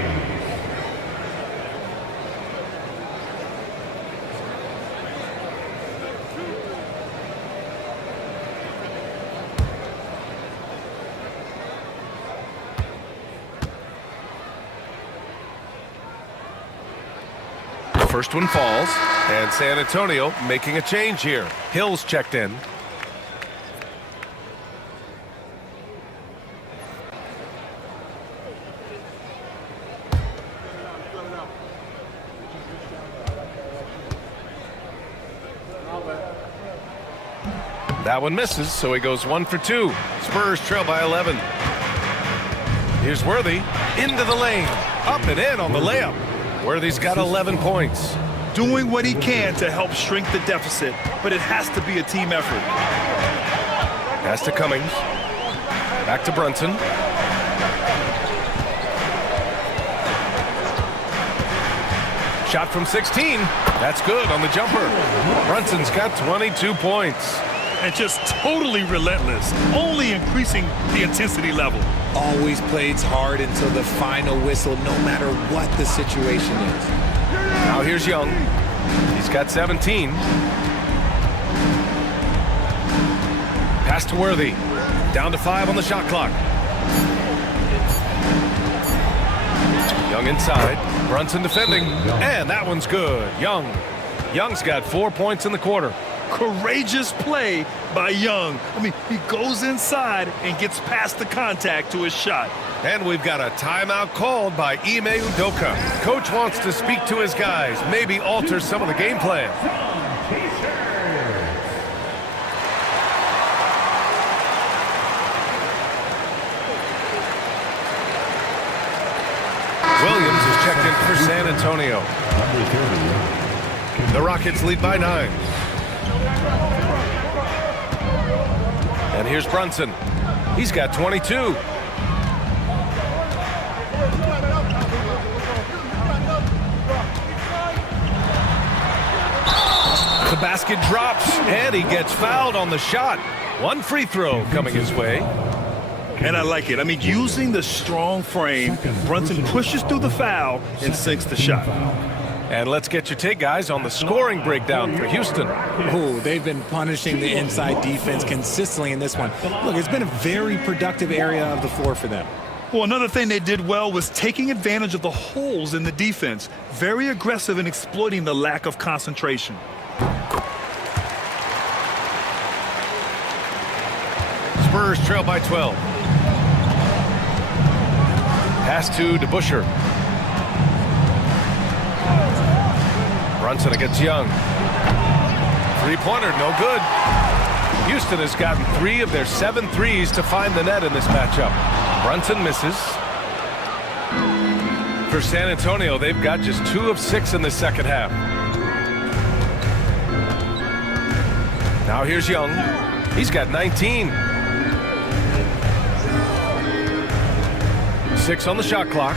First one falls, and San Antonio making a change here. Hill's checked in. That one misses, so he goes 1 for 2. Spurs trail by 11. Here's Worthy into the lane, up and in on the layup. Worthy's got 11 points. Doing what he can to help shrink the deficit, but it has to be a team effort. Pass to Cummings. Back to Brunson. Shot from 16. That's good on the jumper. Brunson's got 22 points. And just totally relentless, only increasing the intensity level. Always plays hard until the final whistle, no matter what the situation is. Now here's Young. He's got 17. Pass to Worthy. Down to 5 on the shot clock. Young inside. Brunson defending. And that one's good. Young's got 4 points in the quarter. Courageous play by Young. I mean, he goes inside and gets past the contact to his shot. And we've got a timeout called by Ime Udoka. Coach wants to speak to his guys, maybe alter some of the game plan. Williams is checked in for San Antonio. The Rockets lead by 9. And here's Brunson. He's got 22. The basket drops, and he gets fouled on the shot. 1 free throw coming his way. And I like it. I mean, using the strong frame, Brunson pushes through the foul and sinks the shot. And let's get your take, guys, on the scoring breakdown for Houston. Oh, they've been punishing the inside defense consistently in this one. Look, it's been a very productive area of the floor for them. Well, another thing they did well was taking advantage of the holes in the defense. Very aggressive in exploiting the lack of concentration. Spurs trail by 12. Pass to DeBusschere. Brunson against Young. Three-pointer, no good. Houston has gotten 3 of their 7 threes to find the net in this matchup. Brunson misses. For San Antonio, they've got just 2 of 6 in the second half. Now here's Young. He's got 19. 6 on the shot clock.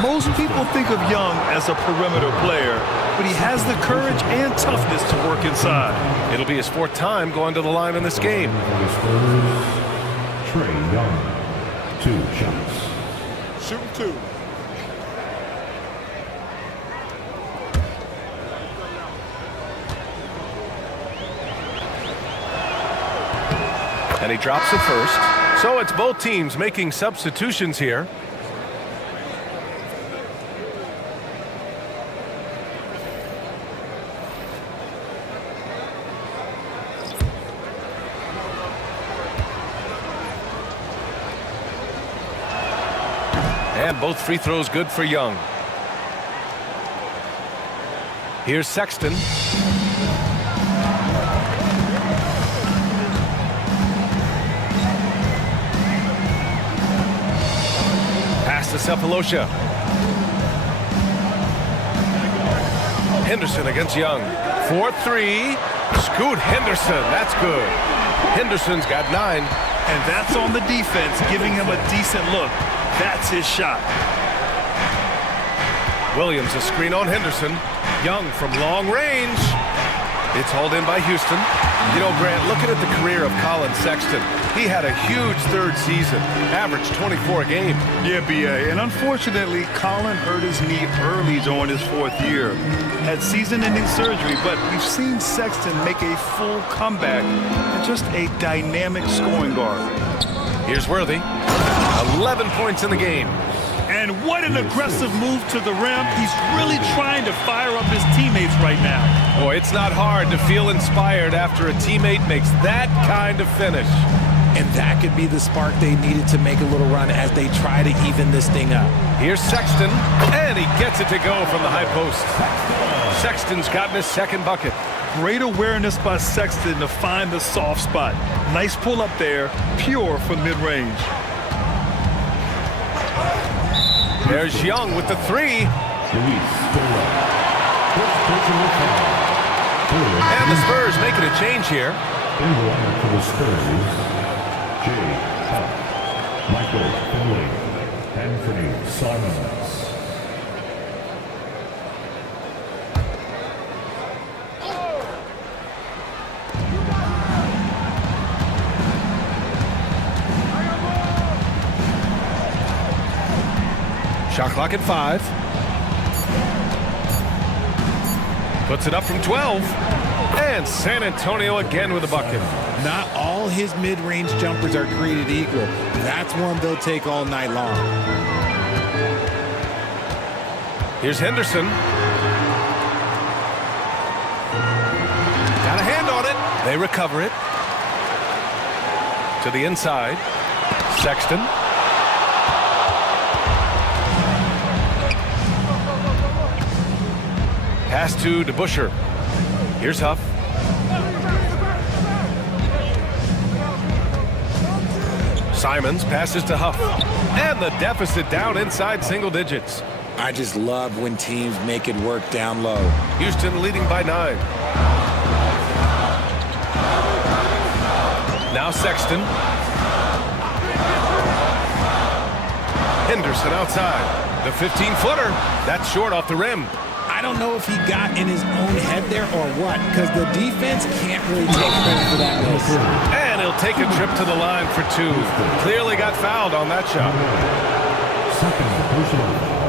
Most people think of Young as a perimeter player, but he has the courage and toughness to work inside. It'll be his 4th time going to the line in this game. Trae Young, 2 shots. Shooting 2. And he drops it first. So it's both teams making substitutions here. And both free throws good for Young. Here's Sexton. Pass to Cephalosha. Henderson against Young. 4-3. Scoot Henderson. That's good. Henderson's got 9. And that's on the defense, giving him a decent look. That's his shot. Williams, a screen on Henderson. Young from long range. It's hauled in by Houston. You know, Grant, looking at the career of Colin Sexton, he had a huge third season, averaged 24 a game. Yeah, B.A. And unfortunately, Colin hurt his knee early during his 4th year. Had season-ending surgery, but we've seen Sexton make a full comeback and just a dynamic scoring guard. Here's Worthy. 11 points in the game. And what an aggressive move to the rim. He's really trying to fire up his teammates right now. Boy, it's not hard to feel inspired after a teammate makes that kind of finish. And that could be the spark they needed to make a little run as they try to even this thing up. Here's Sexton, and he gets it to go from the high post. Sexton's gotten his 2nd bucket. Great awareness by Sexton to find the soft spot. Nice pull up there, pure from mid-range. There's Young with the 3. And the Spurs making a change here. For the Spurs, Jay Huff, Michael Finley, Anthony Simons. Shot clock at 5. Puts it up from 12. And San Antonio again with a bucket. Not all his mid-range jumpers are created equal. That's one they'll take all night long. Here's Henderson. Got a hand on it. They recover it. To the inside. Sexton. Pass to DeBusschere. Here's Huff. Simons passes to Huff. And the deficit down inside single digits. I just love when teams make it work down low. Houston leading by 9. Now Sexton. Henderson outside. The 15-footer. That's short off the rim. I don't know if he got in his own head there or what, because the defense can't really take credit for that miss. And he'll take a trip to the line for 2. Clearly got fouled on that shot.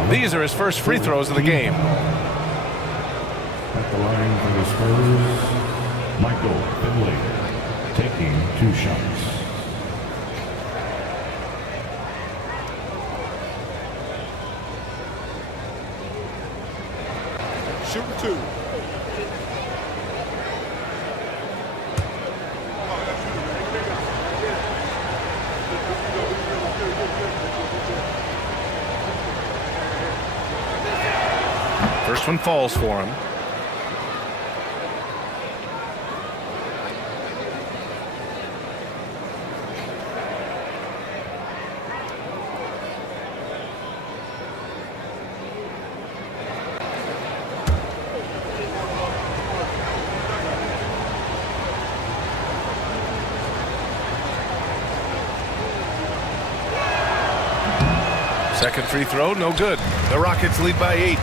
These are his first free throws of the game. At the line for the Spurs, Michael Finley, taking 2 shots. Shooting 2. First one falls for him. Second free throw, no good. The Rockets lead by 8.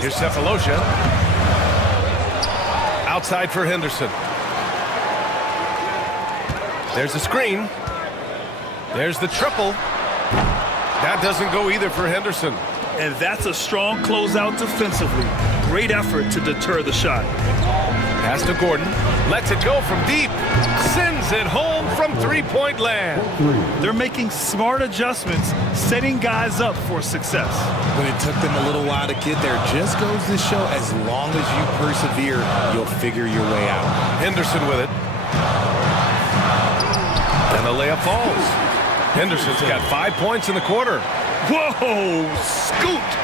Here's Cephalosha. Outside for Henderson. There's the screen. There's the triple. That doesn't go either for Henderson. And that's a strong closeout defensively. Great effort to deter the shot. Pass to Gordon. Lets it go from deep. Sends it home from three-point land. They're making smart adjustments, setting guys up for success. But it took them a little while to get there. Just goes to show, as long as you persevere, you'll figure your way out. Henderson with it. And the layup falls. Henderson's got 5 points in the quarter. Whoa! Scoot!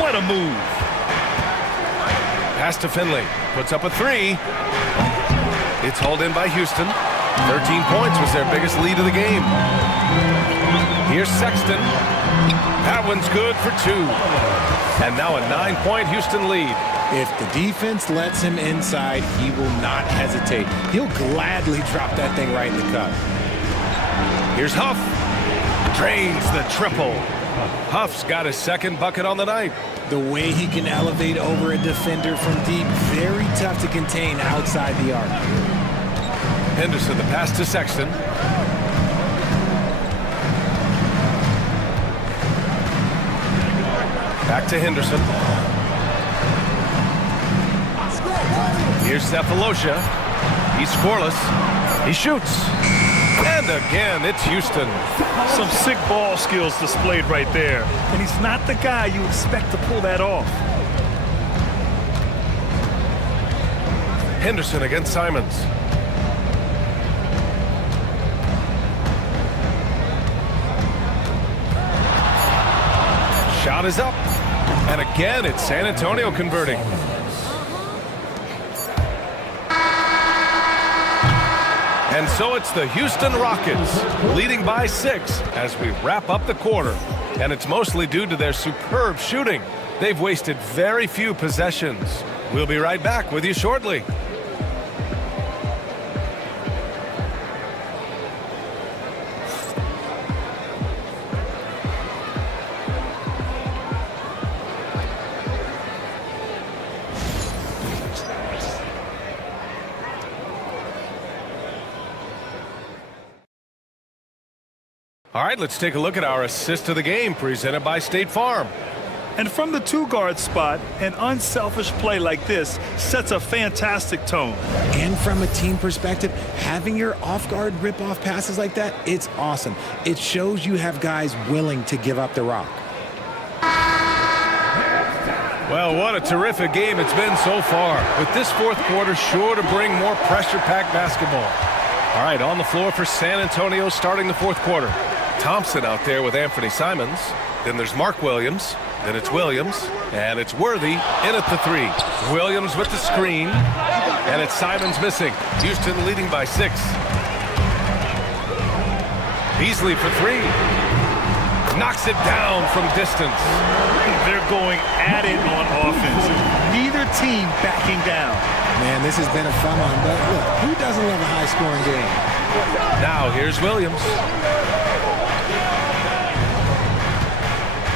What a move! Pass to Finley. Puts up a 3. It's hauled in by Houston. 13 points was their biggest lead of the game. Here's Sexton. That one's good for 2. And now a 9-point Houston lead. If the defense lets him inside, he will not hesitate. He'll gladly drop that thing right in the cup. Here's Huff. Drains the triple. Huff's got his second bucket on the night. The way he can elevate over a defender from deep, very tough to contain outside the arc. Henderson, the pass to Sexton. Back to Henderson. Here's Cephalosha. He's scoreless. He shoots. And again, it's Houston. Some sick ball skills displayed right there. And he's not the guy you expect to pull that off. Henderson against Simons. Shot is up. And again, it's San Antonio converting. And so it's the Houston Rockets leading by 6 as we wrap up the quarter. And it's mostly due to their superb shooting. They've wasted very few possessions. We'll be right back with you shortly. All right, let's take a look at our assist of the game presented by State Farm. And from the 2-guard spot, an unselfish play like this sets a fantastic tone. And from a team perspective, having your off-guard rip-off passes like that, it's awesome. It shows you have guys willing to give up the rock. Well, what a terrific game it's been so far, with this fourth quarter sure to bring more pressure-packed basketball. All right, on the floor for San Antonio starting the fourth quarter. Thompson out there with Anthony Simons. Then there's Mark Williams. Then it's Williams. And it's Worthy in at the 3. Williams with the screen. And it's Simons missing. Houston leading by 6. Beasley for 3. Knocks it down from distance. They're going at it on offense. Neither team backing down. Man, this has been a fun one, but look, who doesn't love a high-scoring game? Now here's Williams.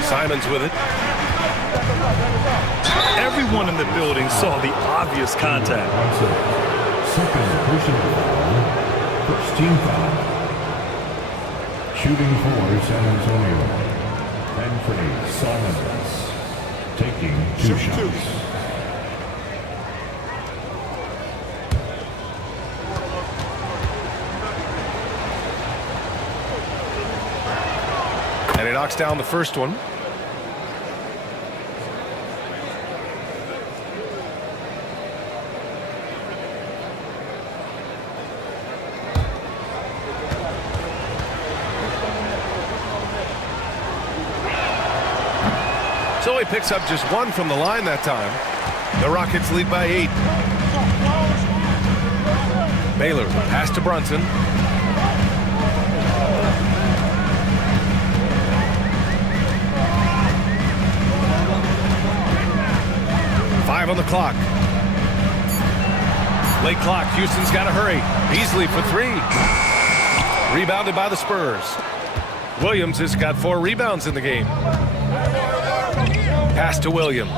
Simons with it. Everyone in the building saw the obvious contact. Second personal foul. First team foul. Shooting for San Antonio. Anthony Simons taking 2 shots. And he knocks down the first one. So he picks up just 1 from the line that time. The Rockets lead by 8. Baylor, pass to Brunson. Five on the clock. Late clock. Houston's got to hurry. Beasley for 3. Rebounded by the Spurs. Williams has got 4 rebounds in the game. Pass to Williams.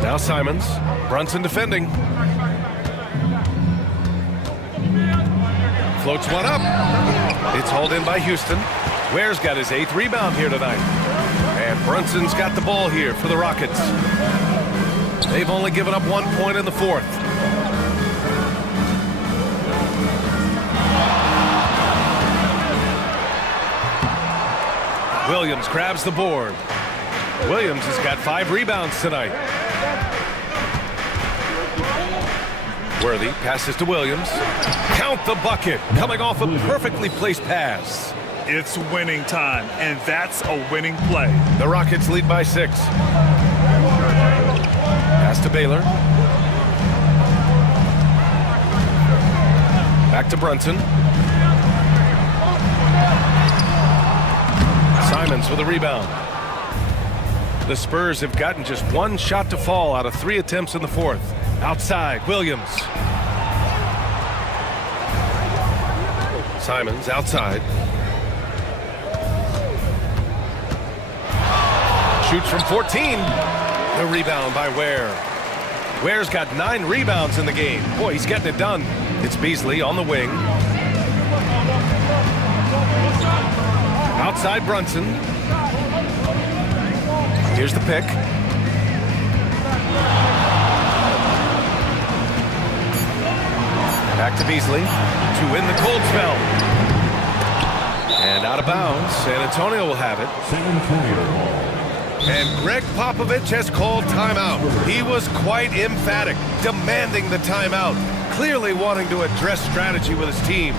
Now Simons. Brunson defending. Floats one up. It's hauled in by Houston. Ware's got his 8th rebound here tonight. And Brunson's got the ball here for the Rockets. They've only given up 1 point in the fourth. Williams grabs the board. Williams has got 5 rebounds tonight. Worthy passes to Williams. Count the bucket, coming off a perfectly placed pass. It's winning time, and that's a winning play. The Rockets lead by 6. Pass to Baylor. Back to Brunson. Simons with a rebound. The Spurs have gotten just one shot to fall out of 3 attempts in the fourth. Outside, Williams. Simons outside. Shoots from 14. The rebound by Ware. Ware's got 9 rebounds in the game. Boy, he's getting it done. It's Beasley on the wing. Outside Brunson. Here's the pick. Back to Beasley to win the cold spell. And out of bounds. San Antonio will have it. And Greg Popovich has called timeout. He was quite emphatic, demanding the timeout, clearly wanting to address strategy with his team.